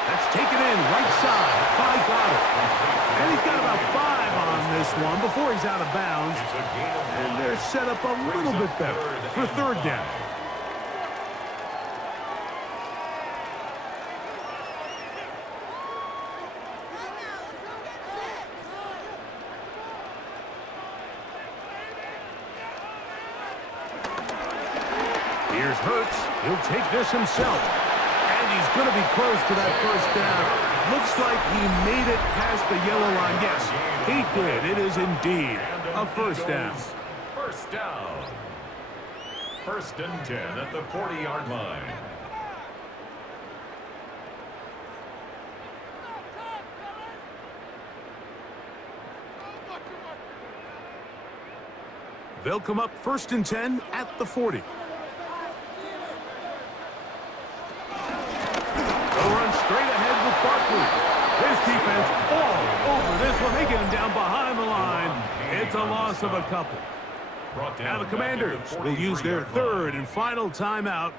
That's taken in right side by Goddard. And he's got about 5 on this one before he's out of bounds. And they're set up a little bit better for 3rd down. Here's Hurts. He'll take this himself. And he's going to be close to that 1st down. Looks like he made it past the yellow line. Yes, he did. It is indeed a 1st down. 1st down. 1st and 10 at the 40-yard line. They'll come up 1st and 10 at the 40. Straight ahead with Barkley. This defense all over this one. They get him down behind the line. It's a loss of a couple. Now the Commanders will use their 3rd and final timeout,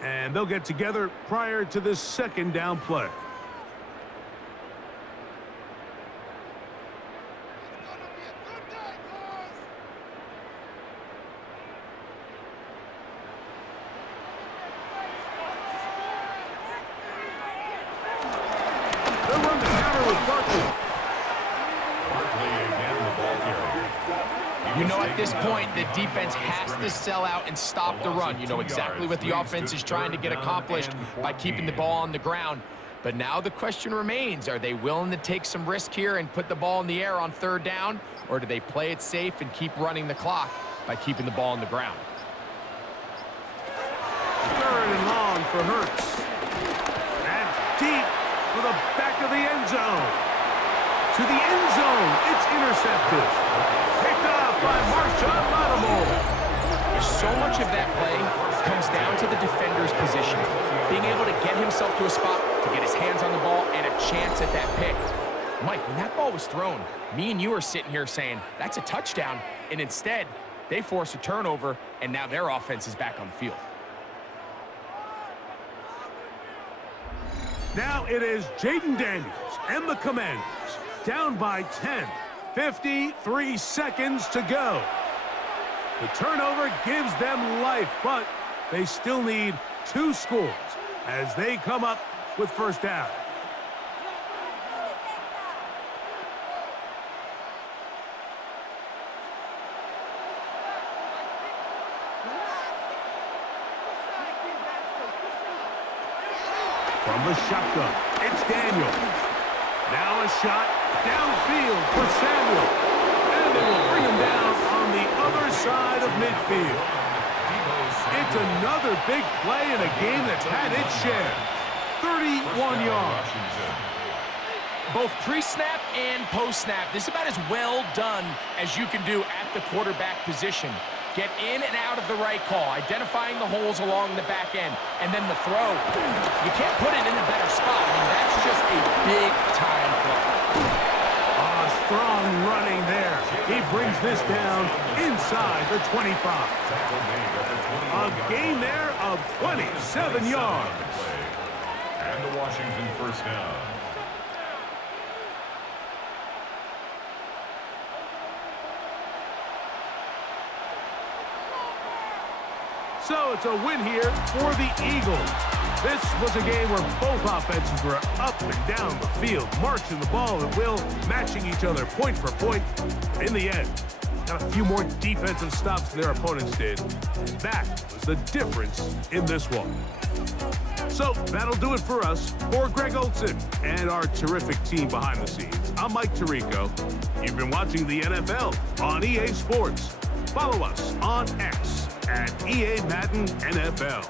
and they'll get together prior to this 2nd down play. this point, the defense has to sell out and stop the run. You know exactly what the offense is trying to get accomplished by keeping the ball on the ground. But now the question remains, are they willing to take some risk here and put the ball in the air on 3rd down, or do they play it safe and keep running the clock by keeping the ball on the ground? 3rd and long for Hurts. And deep for the back of the end zone. To the end zone, it's intercepted. Picked off by Marshawn Lattimore. So much of that play comes down to the defender's position, being able to get himself to a spot, to get his hands on the ball, and a chance at that pick. Mike, when that ball was thrown, me and you are sitting here saying, that's a touchdown, and instead, they force a turnover, and now their offense is back on the field. Now it is Jaden Daniels and the Commanders, down by 10, 53 seconds to go. The turnover gives them life, but they still need 2 scores as they come up with 1st down. From the shotgun, it's Daniels. Now a shot downfield for Samuel. And they will bring him down on the other side of midfield. It's another big play in a game that's had its share. 31 yards. Both pre-snap and post-snap, this is about as well done as you can do at the quarterback position. Get in and out of the right call, identifying the holes along the back end, and then the throw. You can't put it in a better spot. I mean, that's just a big-time play. Strong running there. He brings this down inside the 25. A gain there of 27 yards. And the Washington 1st down. So it's a win here for the Eagles. This was a game where both offenses were up and down the field, marching the ball at will, matching each other point for point. In the end, got a few more defensive stops than their opponents did. That was the difference in this one. So that'll do it for us. For Greg Olson and our terrific team behind the scenes, I'm Mike Tirico. You've been watching the NFL on EA Sports. Follow us on X at EA Madden NFL.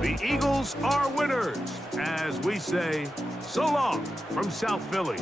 The Eagles are winners, as we say so long from South Philly.